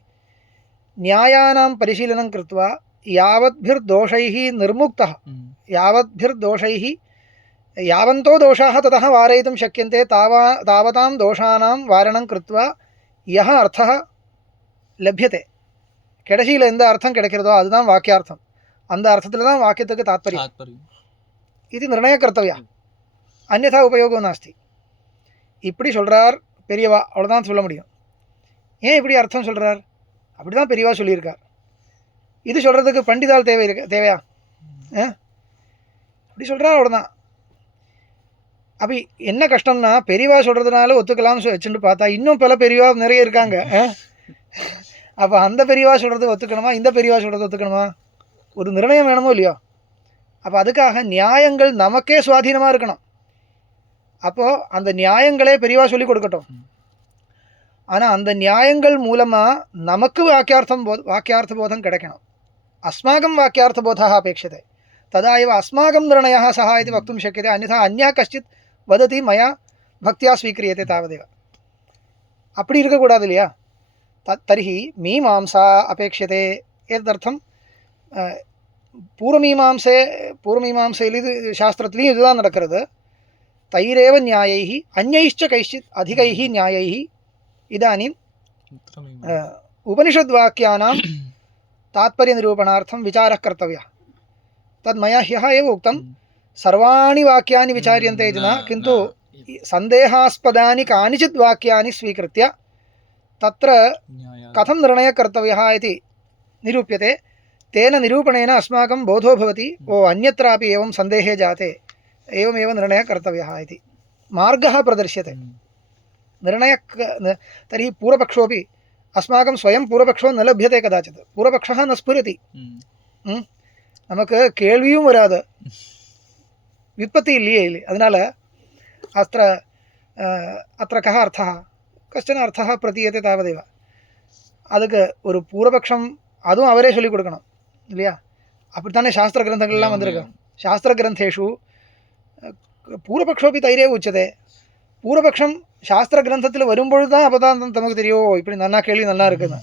न्यायानां परिशीलनं कृत्वा यावद्भिर्दोषैः निर्मुक्तः यावद्भिर्दोषैः यावन्तो दोषाः ततः वारयितुं शक्यन्ते तावतां दोषाणां वारणं कृत्वा यः अर्थः लभ्यते கடைசியில் எந்த அர்த்தம் கிடைக்கிறதோ அதுதான் வாக்கியார்த்தம் அந்த அர்த்தத்தில் தான் வாக்கியத்துக்கு தாத்பரியம் இது நிர்ணய கர்த்தவியா அன்யதா உபயோகம் நாஸ்தி இப்படி சொல்கிறார் பெரியவா அவ்வளோதான் சொல்ல முடியும் ஏன் இப்படி அர்த்தம் சொல்கிறார் அப்படி தான் பெரியவா சொல்லியிருக்கார் இது சொல்கிறதுக்கு பண்டிதால் தேவையா அப்படி சொல்கிறார் அவ்வளோதான் அப்படி என்ன கஷ்டம்னா பெரியவா சொல்கிறதுனால ஒத்துக்கலாம்னு வச்சுட்டு பார்த்தா இன்னும் பல பெரியவா நிறைய இருக்காங்க அப்போ அந்த பெரியவா சொல்கிறது ஒத்துக்கணுமா இந்த பெரியவா சொல்கிறது ஒத்துக்கணுமா ஒரு நிர்ணயம் வேணுமோ இல்லையோ அப்போ அதுக்காக நியாயங்கள் நமக்கே சுவாதீனமாக இருக்கணும் அப்போது அந்த நியாயங்களே பெரியவா சொல்லி கொடுக்கட்டும் ஆனால் அந்த நியாயங்கள் மூலமாக நமக்கு வாக்கியார்த்த போதம் கிடைக்கணும் அஸ்மாகம் வாக்கியார்த்த போதः அபேட்சते तदा एव अस्माकं निर्णयः सः इति वक्तुं शक्यते अन्यथा अन्यः कश्चित् वदति मया भक्त्या स्वीक्रियते तावदेव அப்படி இருக்கக்கூடாது இல்லையா तर्हि मीमांसा अपेक्षते एतदर्थं பூர்வமீமாம்சையில் இது சாஸ்திரத்திலையும் இதுதான் நடக்கிறது. தைரேவ நியாயைः அந்யைश्च कैश्चित् अधिकैः न्यायैः इदानीं उपनिषद्वाक्यानां तात्पर्यनिरूपणार्थं विचारः कर्तव्यः. तद् मया ह्यः एव उक्तं. सर्वाणि वाक्यानि विचार्यन्ते इति न, किन्तु सन्देहास्पदानि कानिचित् वाक्यानि स्वीकृत्य तत्र कथं निर्णयः कर्तव्यः इति निरूप्यते. तेन निरूपणेन अस्माकं बोधो भवति, ओ अन्यत्रापि एवं सन्देहे जाते, एवमेव निर्णयः कर्तव्यः इति मार्गः प्रदर्श्यते. तर्हि पूर्वपक्षोऽपि अस्माकं स्वयं पूर्वपक्षो न लभ्यते कदाचित्. पूर्वपक्षः न स्फुरति, நமக்கு கேள்வியும் வராது, व्युत्पत्ति இல்லையே இல்லை. அதனால் अत्र कः अर्थः, कश्चन अर्थः प्रतीयते तावदेव. அதுக்கு ஒரு பூர்வபக்ஷம் அதுவும் அவரே சொல்லிக் கொடுக்கணும் இல்லையா? அப்படித்தானே சாஸ்திர கிரந்தங்கள்லாம் வந்திருக்கு. சாஸ்திர கிரந்தேஷு பூர்வபக்ஷோபி தைரே உச்சதே. பூர்வபக்ஷம் சாஸ்திர கிரந்தத்தில் வரும்பொழுது தான் அப்போ தான் நமக்கு தெரியும் இப்படி நல்லா கேள்வி நல்லா இருக்குன்னு.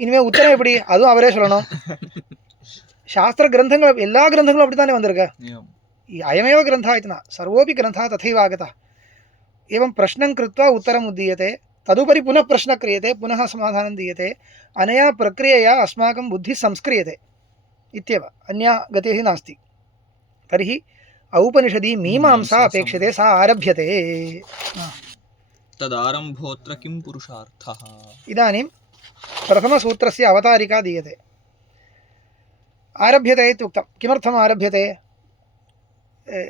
இனிமேல் உத்தரம் எப்படி, அதுவும் அவரே சொல்லணும். शास्त्र ग्रंथंगल எல்லா ग्रंथங்களும் அப்படி தானே வந்திருக்கு. अयमेव ग्रन्थः इति न, सर्वोऽपि ग्रन्थः तथैव आगतः. एवं प्रश्नं कृत्वा उत्तरम् उद्दीयते, तदुपरि पुनः प्रश्नः क्रियते, पुनः समाधानं दीयते. अनया प्रक्रियया अस्माकं बुद्धिः संस्क्रियते इत्येव, अन्या गतिः नास्ति. तर्हि औपनिषदि मीमांसा अपेक्षते, सा आरभ्यते. तदारम्भोऽत्र किं पुरुषार्थः? इदानीं प्रथमसूत्रस्य अवतारिका दीयते. आरभ्यते इत्युक्तं. किमर्थम् आरभ्यते?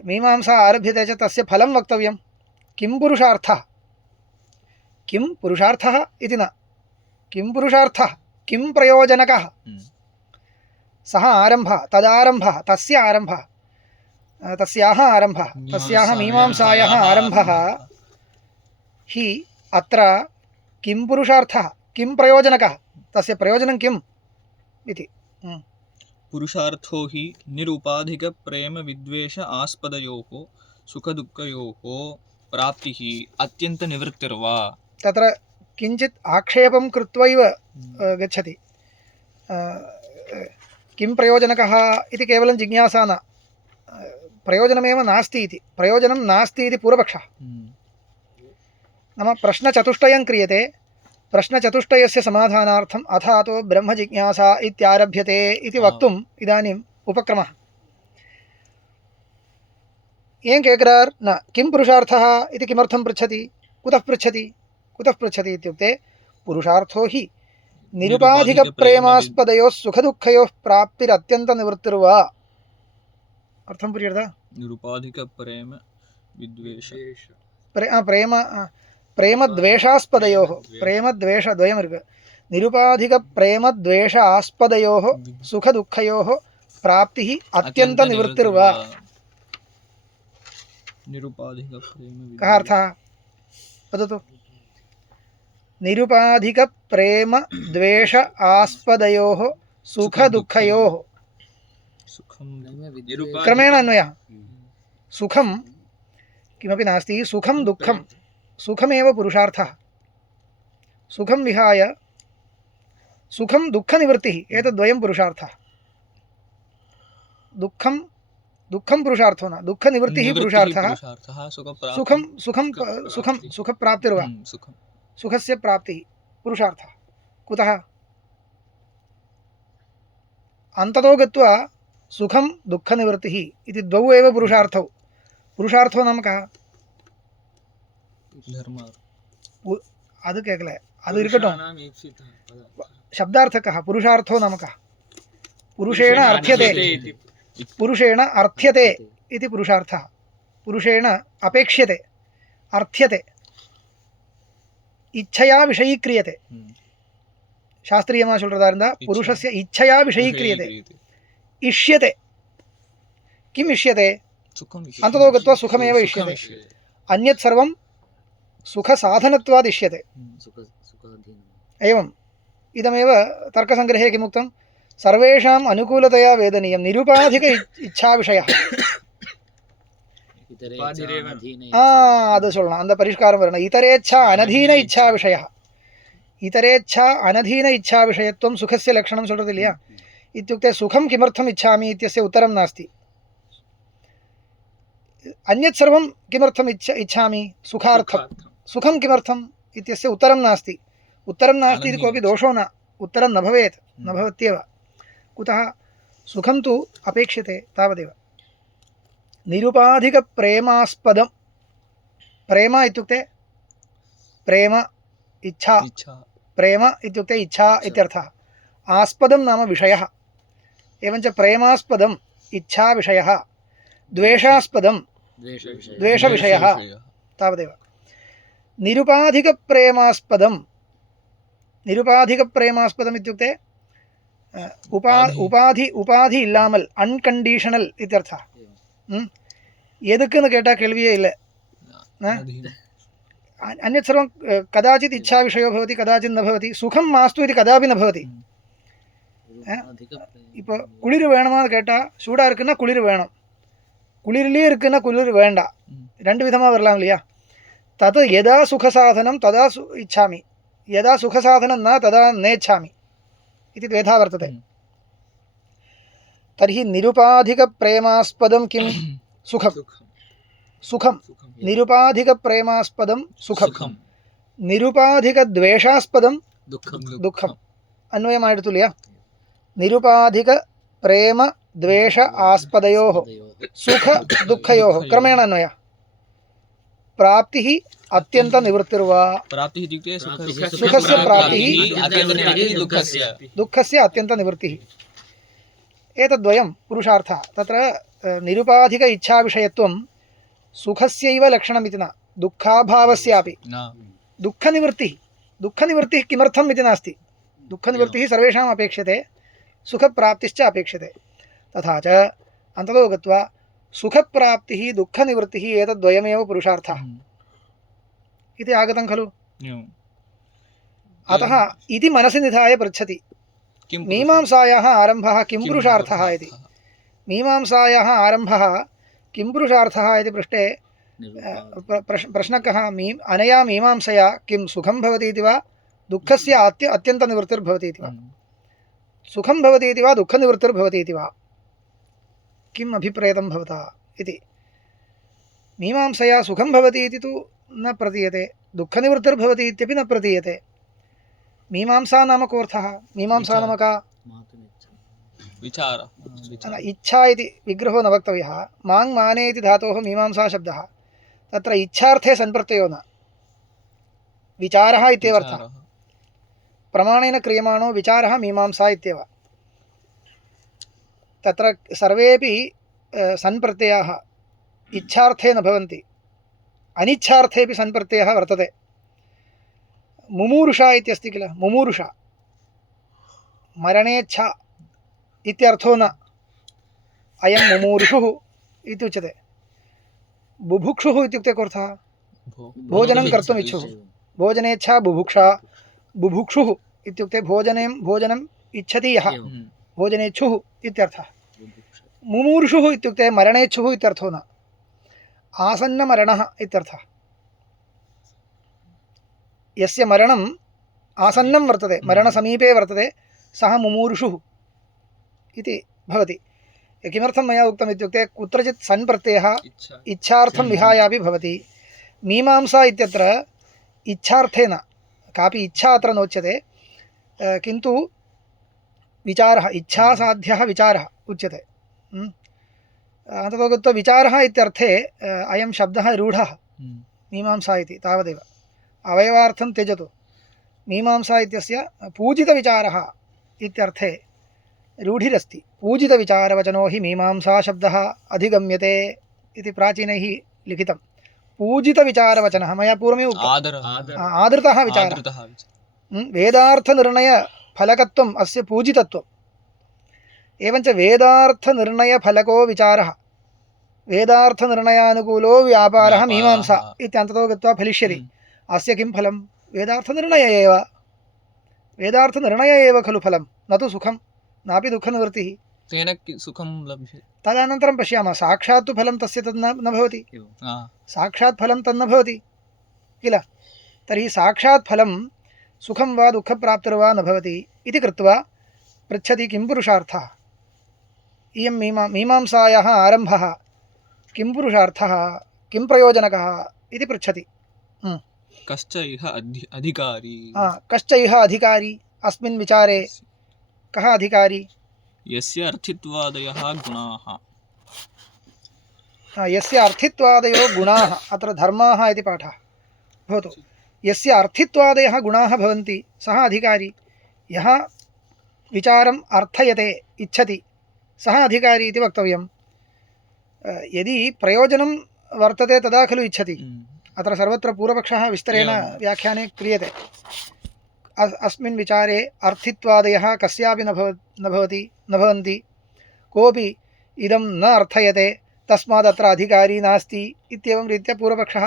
मीमांसा आरभ्यते च तस्य फलं वक्तव्यं. किं पुरुषार्थः, किं पुरुषार्थः इति न, किं पुरुषार्थः, किं प्रयोजनकः, सः आरम्भः, तदारम्भः, तस्य आरम्भः, तस्याः आरम्भः, तस्याः मीमांसायाः आरम्भः हि अत्र किं पुरुषार्थः, किं प्रयोजनकः, तस्य प्रयोजनं किम् इति. पुरुषार्थो हि निरुपाधिक प्रेम विद्वेष आस्पदयोः सुखदुःखयोः प्राप्तिः अत्यन्त निवृत्तिर्वा. तत्र किञ्चित् आक्षेपं कृत्वैव गच्छति. किं प्रयोजनकः इति केवलं जिज्ञासा न, प्रयोजनमेव नास्ति इति, प्रयोजनं नास्ति इति पूर्वपक्षः. नाम प्रश्नचतुष्टयं क्रियते, प्रश्नचतुष्टयस्य समाधानार्थम् अथातो ब्रह्मजिज्ञासा इत्यारभ्यते इति वक्तुम् इदानीम् उपक्रमः. ஏன் கேட்கிறார்? न किं पुरुषार्थः इति किमर्थं पृच्छति, कुतः पृच्छति, कुतः पृच्छति इत्युक्ते पुरुषार्थो हि निरुपाधिकप्रेमास्पदयोः सुखदुःखयोः प्राप्तिरत्यन्तनिवृत्तिर्वा. अर्थं पुर्यता? निरुपाधिकप्रेम विद्वेष प्रेम प्रेमद्वेषास्पदयोः, प्रेमद्वेषद्वयमिருக்கு. निरुपाधिकप्रेमद्वेष आस्पदयोः सुखदुःखयोः प्राप्तिः अत्यन्तनिवृत्तिर्वा. कः अर्थः वदतु? निरुपाधिकप्रेमद्वेष आस्पदयोः सुखदुःखयोः, क्रमेण अन्वयः. सुखं किमपि नास्ति, सुखं दुःखं, सुखमेव पुरुषार्थः. सुखं विहाय सुखं दुःखनिवृत्तिः, एतद्वयं पुरुषार्थः. दुःखं दुःखं पुरुषार्थो न, दुःखनिवृत्तिः पुरुषार्थः. सुखं सुखं सुखं सुखप्राप्तिर्वा, सुखस्य प्राप्तिः पुरुषार्थः. कुतः? अन्ततो गत्वा सुखं दुःखनिवृत्तिः इति द्वौ एव पुरुषार्थौ. पुरुषार्थो नाम कः? அது கேட்கல, அது இருக்கட்டும். शब्दार्थकः पुरुषार्थो नाम कः? पुरुषेण अर्थ्यते, पुरुषेण अर्थ्यते इति पुरुषार्थः. पुरुषेण अपेक्ष्यते, अर्थ्यते, इच्छया विषयीक्रियते. शास्त्रीयमा சொல்றதா पुरुषस्य इच्छया विषयीक्रियते, इष्यते. किम् इष्यते? अन्ततो गत्वा सुखमेव इष्यते. अन्यत् सर्वं सुखसाधनत्वात् इष्यते. एवम् इदमेव तर्कसङ्ग्रहे किमुक्तं? सर्वेषाम् अनुकूलतया वेदनीयं निरुपाधिक इच्छाविषयः. அது சொல்லணும், அந்த பரிஷ்காரம் வரணும். इतरेच्छा अनधीन इच्छा विषयः. इतरेच्छा अनधीन इच्छा विषयत्वं सुखस्य लक्षणं சொல்றது இல்லையா? इत्युक्ते सुखं किमर्थम् इच्छामि इत्यस्य उत्तरं नास्ति। अन्यत् सर्वं किमर्थम् इच्छामि सुखार्थं, सुखं किमर्थम् इत्यस्य उत्तरं नास्ति। उत्तरं नास्ति इति कोऽपि दोषो न, उत्तरं न भवेत्, न भवत्येव। कुतः सुखं तु अपेक्षते तावदेव। निरुपाधिकप्रेमास्पदं, प्रेम इत्युक्ते प्रेम इच्छा, प्रेम इत्युक्ते इच्छा इत्यर्थः। आस्पदं नाम विषयः, एवञ्च प्रेमास्पदम् इच्छा विषयः, द्वेषास्पदं द्वेषविषयः, तावदेव। निरुपाधिकप्रेमास्पदं, निरुपाधिकप्रेमास्पदम् इत्युक्ते உபாதி இல்லாமல் அன்கண்டிஷனல் இत्यर्थः। எதுக்குன்னு கேட்டால் கேள்வியே இல்லை। अन्यत् सर्वं कदाचित् इच्छा विषयो भवति, कदाचित् न भवति। सुखं मास्तु इति कदापि न भवति। இப்போ குளிர் வேணுமான்னு கேட்டால் சூடாக இருக்குன்னா குளிர் வேணும், குளிர்லேயே இருக்குன்னா குளிர் வேண்டாம், ரெண்டு விதமாக வரலாம் இல்லையா? तत् यदा सुखसाधनं तदा इच्छामि, यदा सुखसाधनं न तदा नेच्छामि इति द्वेधा वर्तते। तर्हि निरुपाधिकप्रेमास्पदं किं सुखं, सुखं निरुपाधिकप्रेमास्पदं सुखं, निरुपाधिकद्वेषास्पदं दुःखम्। अन्वयं ಮಾಡಿತು இல்லையா? निरुपाधिकप्रेम द्वेष आस्पदयोः सुख दुःखयोः क्रमेण अन्वय। प्राप्तिः अत्यन्त निवृत्तिर्वा, प्राप्तिः इत्युक्ते सुखस्य प्राप्तिः दुःखस्य अत्यन्त निवृत्तिः। एतद्वयं पुरुषार्थः। तत्र निरुपाधिक इच्छाविषयत्वं सुखस्यैव लक्षणमिति न, दुःखाभावस्यापि। दुःखनिवृत्तिः, दुःखनिवृत्तिः किमर्थम् इति नास्ति, दुःखनिवृत्तिः सर्वेषाम् अपेक्षते, सुखप्राप्तिश्च अपेक्षते। तथा च अन्ततो गत्वा सुखप्राप्तिः दुःखनिवृत्तिः एतद्वयमेव पुरुषार्थः इति आगतं खलु। अतः इति मनसि निधाय पृच्छति मीमांसायाः आरम्भः किं पुरुषार्थः इति। मीमांसायाः आरम्भः किं पुरुषार्थः इति पृष्टे प्रश्नकः अनया मीमांसया किं सुखं भवति इति वा दुःखस्य अत्यन्तनिवृत्तिर्भवति इति वा, सुखं भवति इति वा दुःखनिवृत्तिर्भवति इति वा, किम् अभिप्रेतं भवता इति। मीमांसया सुखं भवति इति तु न प्रतीयते, दुःखनिवृत्तिर्भवति इत्यपि न प्रतीयते। मीमांसा नाम कोऽर्थः? मीमांसा नाम का? विचार, इच्छा इति विग्रहो न वक्तव्यः। माङ् माने इति धातोः मीमांसा शब्दः, तत्र इच्छार्थे सन्प्रत्ययो न, विचारः इत्येव अर्थः। प्रमाणेन क्रियमाणो विचारः मीमांसा इत्येव। तत्र सर्वेपि सन्प्रत्ययाः इच्छार्थे न भवन्ति, अनिच्छार्थेपि सन्प्रत्ययः वर्तते। मुमूरुषा इत्यस्ति किल, मुमूरुषा मरणेच्छा इत्यर्थो न, अयं मुमूरुषुः इति उच्यते। बुभुक्षुः इत्युक्ते कोऽर्थः? भोजनं कर्तुम् इच्छुः, भोजनेच्छा बुभुक्षा। बुभुक्षुः इत्युक्ते भोजनम् इच्छति यः, भोजनेच्छुः इत्यर्थः। मुमूर्षुः इत्युक्ते मरणेच्छुः इत्यर्थो न, आसन्नमरणः इत्यर्थः। यस्य मरणम् आसन्नं वर्तते, मरणसमीपे वर्तते, सः मुमूर्षुः इति भवति। किमर्थं मया उक्तम् इत्युक्ते कुत्रचित् सन् प्रत्ययः इच्छार्थं विहायापि भवति। मीमांसा इत्यत्र इच्छार्थेन कापि इच्छा अत्र नोच्यते, किन्तु विचारः, इच्छासाध्यः विचारः उच्यते। अन्ततो गत्वा विचारः इत्यर्थे अयं शब्दः रूढः, मीमांसा इति तावदेव। अवयवार्थं त्यजतु। मीमांसा इत्यस्य पूजितविचारः इत्यर्थे रूढिरस्ति। पूजितविचारवचनो हि मीमांसा शब्दः अधिगम्यते इति प्राचीनैः लिखितं। पूजितविचारवचनः मया पूर्वमेव उक्तम्, आदृतः विचारः। वेदार्थनिर्णयफलकत्वम् अस्य पूजितत्वम्। एवञ्च वेदार्थनिर्णयफलको विचारः, वेदार्थनिर्णयानुकूलो व्यापारः मीमांसा इत्यन्ततो गत्वा फलिष्यति। अस्य किं फलं? वेदार्थनिर्णय एव, वेदार्थनिर्णय एव खलु फलं, न तु सुखं, नापि दुःखनिवृत्तिः। तेन सुखं लभ्यते। तदनन्तरं पश्यामः, साक्षात् तु फलं तस्य तद् न भवति, साक्षात् फलं तन्न भवति किल। तर्हि साक्षात् फलं सुखं वा दुःखप्राप्तिर्वा न भवति इति कृत्वा पृच्छति किं पुरुषार्थः, इयं मीमांसायाः आरम्भः किं पुरुषार्थः, किं प्रयोजनकः इति पृच्छति। कश्च इह अधिकारी, कश्च इह अधिकारी, अस्मिन् विचारे कः अधिकारी, यस्य अर्थित्वादयः गुणाः, यस्य अर्थित्वादयो गुणाः, अत्र धर्माः इति पाठः भवतु, यस्य अर्थित्वादयः गुणाः भवन्ति सः अधिकारी, यः विचारम् अर्थयते इच्छति सः अधिकारी इति वक्तव्यं। यदि प्रयोजनं वर्तते तदा खलु इच्छति, अत्र सर्वत्र पूर्वपक्षः विस्तरेण व्याख्याने क्रियते। अस्मिन् विचारे अर्थित्वादयः कस्यापि न भवन्ति, कोऽपि इदं न अर्थयते, तस्मात् अत्र अधिकारी नास्ति इत्येवं रीत्या पूर्वपक्षः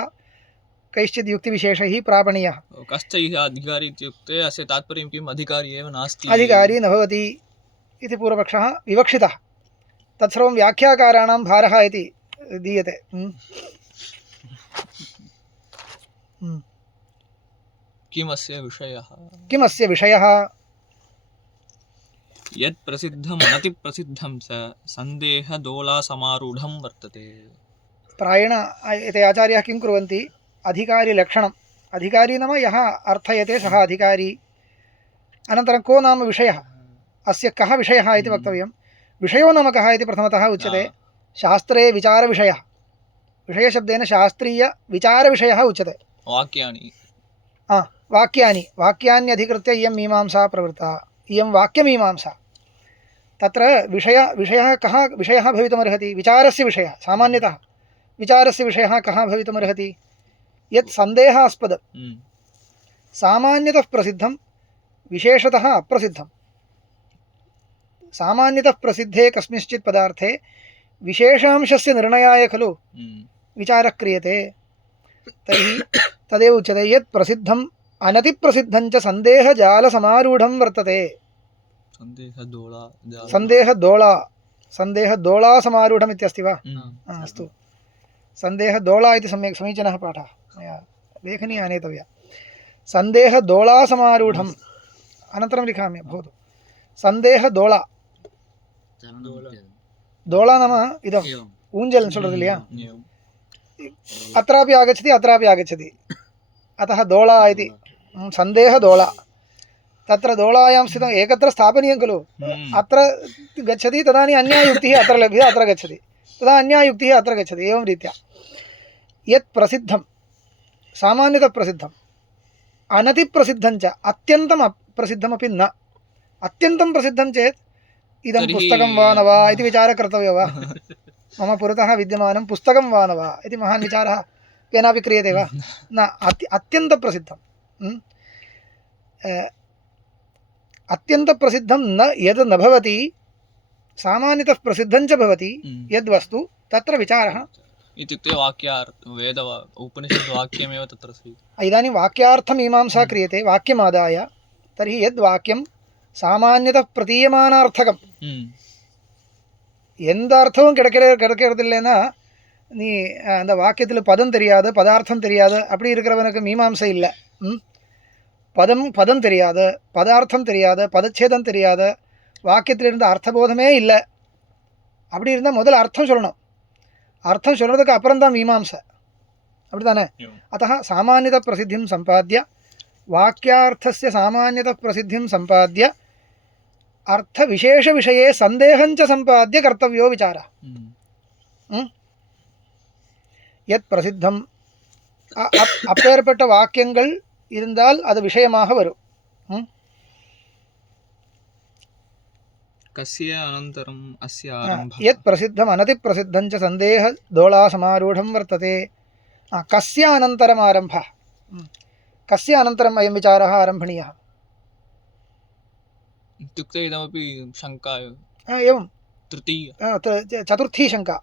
कैश्चित् युक्तिविशेषैः प्रापणीयः। कश्च इह अधिकारी इत्युक्ते अस्य तात्पर्यं किम्, अधिकारी एव नास्ति, अधिकारी न भवति इति पूर्वपक्षः विवक्षितः। तत्सर्वं व्याख्याकाराणां भारः इति दीयते। किमस्य विषयः, किमस्य विषयः, यत् प्रसिद्धम् अनतिप्रसिद्धं च सन्देहदोलासमारूढं वर्तते। प्रायेण एते आचार्याः किं कुर्वन्ति, अधिकारिलक्षणम्, अधिकारी नाम यः अर्थयते सः अधिकारी, अनन्तरं को नाम विषयः, अस्य कः विषयः इति वक्तव्यं। विषयो नाम कः इति प्रथमतः उच्यते। शास्त्रे विचारविषयः, विषयशब्देन शास्त्रीयविचारविषयः उच्यते। वाक्यानि अधिकृत्य इयं मीमांसा प्रवृत्ता, इयं वाक्यमीमांसा। तत्र विषयः कः विषयः भवितुमर्हति, विचारस्य विषयः। सामान्यतः विचारस्य विषयः कः भवितुमर्हति, यत् सन्देहास्पदं, सामान्यतः प्रसिद्धं, विशेषतः अप्रसिद्धं। सामान्यतः प्रसिद्धे कस्मिंश्चित् पदार्थे विशेषांशस्य निर्णयाय खलु विचारः क्रियते। तर्हि तदेव उच्यते, यत् प्रसिद्धम् अनतिप्रसिद्धं च सन्देहजालसमारूढं वर्तते। सन्देहदोलासमारूढम् इत्यस्ति वा? अस्तु, सन्देहदोला इति सम्यक् समीचीनः पाठः, मया लेखनी आनेतव्या। सन्देहदोलासमारूढम्, अनन्तरं लिखामि, भवतु। सन्देहदोला, दोला नाम इदम् ऊञ्जल् சொல்றது இல்லையா, अत्रापि आगच्छति अत्रापि आगच्छति, अतः दोला इति सन्देहदोला। तत्र दोलायां स्थितम् एकत्र स्थापनीयं खलु, अत्र गच्छति तदानीम् अन्या युक्तिः अत्र लभ्यते, अत्र गच्छति, तदा अन्या युक्तिः अत्र गच्छति, एवं रीत्या। यत् प्रसिद्धं, सामान्यतः प्रसिद्धम्, अनतिप्रसिद्धं च, अत्यन्तम् अप्रसिद्धमपि न। अत्यन्तं प्रसिद्धं चेत् इदं पुस्तकं वा न वा इति विचारः कर्तव्यः वा? मम पुरतः विद्यमानं पुस्तकं वा न वा इति महान् विचारः केनापि क्रियते वा? न। अत्यन्तप्रसिद्धं, अत्यन्तप्रसिद्धं न यद् न भवति, सामान्यतः प्रसिद्धं च भवति यद्वस्तु, तत्र विचारः। इत्युक्ते वेद उपनिषद्वाक्यमेव तत्र अस्ति। इदानीं वाक्यार्थमीमांसा क्रियते वाक्यमादाय, तर्हि यद्वाक्यं सामान्यतः प्रतीयमानार्थकं, எந்த அர்த்தமும் கிடைக்கிறது இல்லைன்னா நீ அந்த வாக்கியத்தில் பதம் தெரியாது, பதார்த்தம் தெரியாது, அப்படி இருக்கிறவனுக்கு மீமாம்சை இல்லை. பதம் தெரியாது, பதார்த்தம் தெரியாது, பதச்சேதம் தெரியாது, வாக்கியத்திலிருந்து அர்த்தபோதமே இல்லை, அப்படி இருந்தால் முதல்ல அர்த்தம் சொல்லணும். அர்த்தம் சொல்கிறதுக்கு அப்புறம் தான் மீமாம்சை, அப்படி தானே? अतः सामान्यतः प्रसिद्धिं सम्पाद्य, वाक्यार्थस्य सामान्यतः प्रसिद्धिं सम्पाद्य, अर्थविशेषविषये सन्देहञ्च सम्पाद्य कर्तव्यो विचारः. यत् प्रसिद्धं அப்பேற்பட்ட வாக்கியங்கள் இருந்தால் அது விஷயமாக வரும். कस्य अनन्तरम् अस्य आरम्भः, यत् प्रसिद्धम् अनतिप्रसिद्धं च सन्देहदोलासमारूढं वर्तते। कस्य अनन्तरम् आरम्भः, कस्य अनन्तरम् अयं विचारः आरम्भणीयः इत्युक्ते इदमपि शङ्का एवं तृतीय चतुर्थी शङ्का,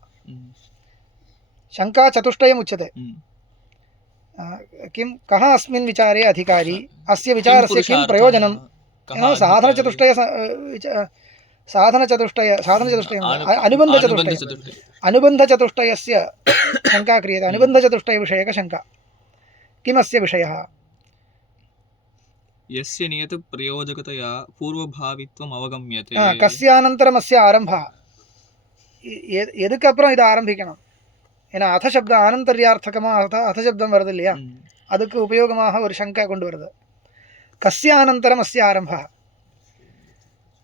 शङ्का चतुष्टयम् उच्यते। किं कः अस्मिन् विचारे अधिकारी, अस्य विचारस्य किं प्रयोजनं, अनुबन्धचतुष्टयस्य शङ्का क्रियते, अनुबन्धचतुष्टयविषयकशङ्का। किमस्य विषयः, यस्य नियत प्रयोजकतया पूर्वभावित्वम् अवगम्यते கஸ்யானந்தரம் அஸ்ய ஆரம்பா எதுக்கு அப்புறம் இதை ஆரம்பிக்கணும் ஏன்னா அத சப்தம் ஆனந்தர்யார்த்தகமாக அத சப்தம் வருது இல்லையா அதுக்கு உபயோகமாக ஒரு சங்கை கொண்டு வருது கஸ்யானந்தரம் அஸ்ய ஆரம்பா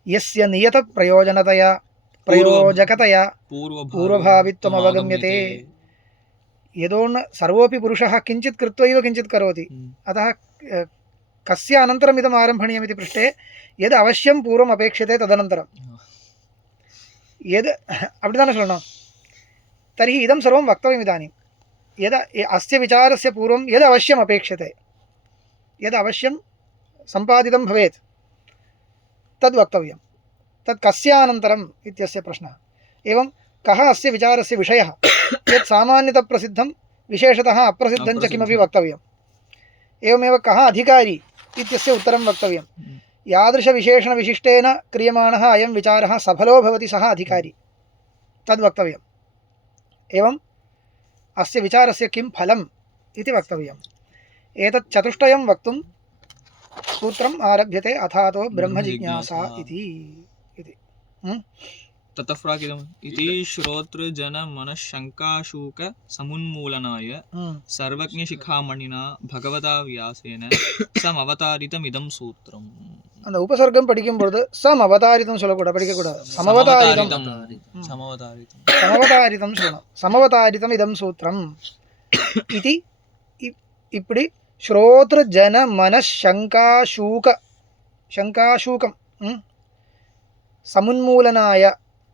யஸ்ய நியத பிரயோஜனதயா பிரயோஜகதயா பூர்வபாவித்வம் அவகம்யते यदोन सर्वोऽपि पुरुषः किञ्चित् कृत्वैव किञ्चित् करोति अतः कस्य अनन्तरम् इदम् आरम्भणीयम् इति पृष्टे यद् अवश्यं पूर्वम् अपेक्षते तदनन्तरं यद् अपडितान शृणोतु तर्हि इदं सर्वं वक्तव्यम् इदानीं यद् अस्य विचारस्य पूर्वं यद् अवश्यम् अपेक्षते यद् अवश्यं सम्पादितं भवेत् तद् वक्तव्यं तत् कस्यानन्तरम् इत्यस्य प्रश्नः एवं कः अस्य विचारस्य विषयः यत् सामान्यतः प्रसिद्धं विशेषतः अप्रसिद्धं च किमपि वक्तव्यम् एवमेव कः अधिकारी इत्यस्य उत्तरं वक्तव्यं यादृशविशेषणविशिष्टेन क्रियमाणः अयं विचारः सफलो भवति सः अधिकारी तद् वक्तव्यम् एवम् अस्य विचारस्य किं फलम् इति वक्तव्यम् एतत् चतुष्टयं वक्तुं सूत्रम् आरभ्यते अथातो ब्रह्मजिज्ञासा इति ततः प्रागिदम् इति श्रोतृजनमनःशङ्काशूक समुन्मूलनाय सर्वज्ञशिखामणिना भगवता व्यासेन समवतारितमिदं सूत्रम् அந்த உபசர்க்கம் படிக்கும் பொழுது சமவதாரிதம் சொல்லக்கூடாது படிக்கக்கூடாது சமவதாரிதம் சமவதாரிதம் சொல்லணும் சமவதாரிதம் இதம் சூத்திரம் இது இப்படி ஸ்ரோத்ரு ஜன மனசங்காசூகம் समुन्मूलनाय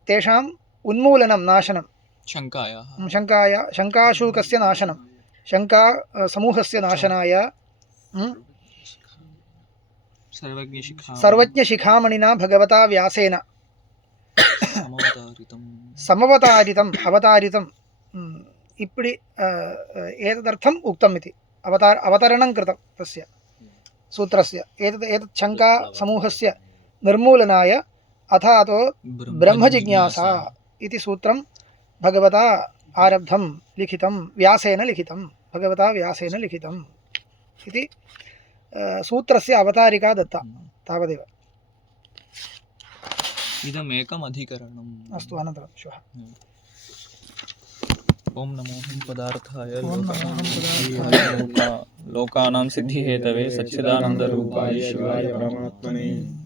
तेषाम् उन्मूलनं नाशनं शङ्काशूकस्य नाशनं शङ्का समूहस्य नाशनाय सर्वज्ञशिखामणिना भगवता व्यासेन समवतारितम् अवतारितम् इप्पडि एतदर्थम् उक्तम् इति अवतरणं कृतं तस्य सूत्रस्य एतत् शङ्का समूहस्य निर्मूलनाय अथातो ब्रह्मजिज्ञासा इति सूत्रं भगवता आरब्धं लिखितं व्यासेन लिखितं भगवता व्यासेन लिखितम् इति सूत्रस्य अवतारिका दत्ता तावदेव इदमेकम् अधिकरणम् अस्तु अनन्तरं श्वः ओम नमो पदार्थाय लोकानां सिद्धिहेतवे सच्चिदानन्दरूपाय शिवाय परमात्मने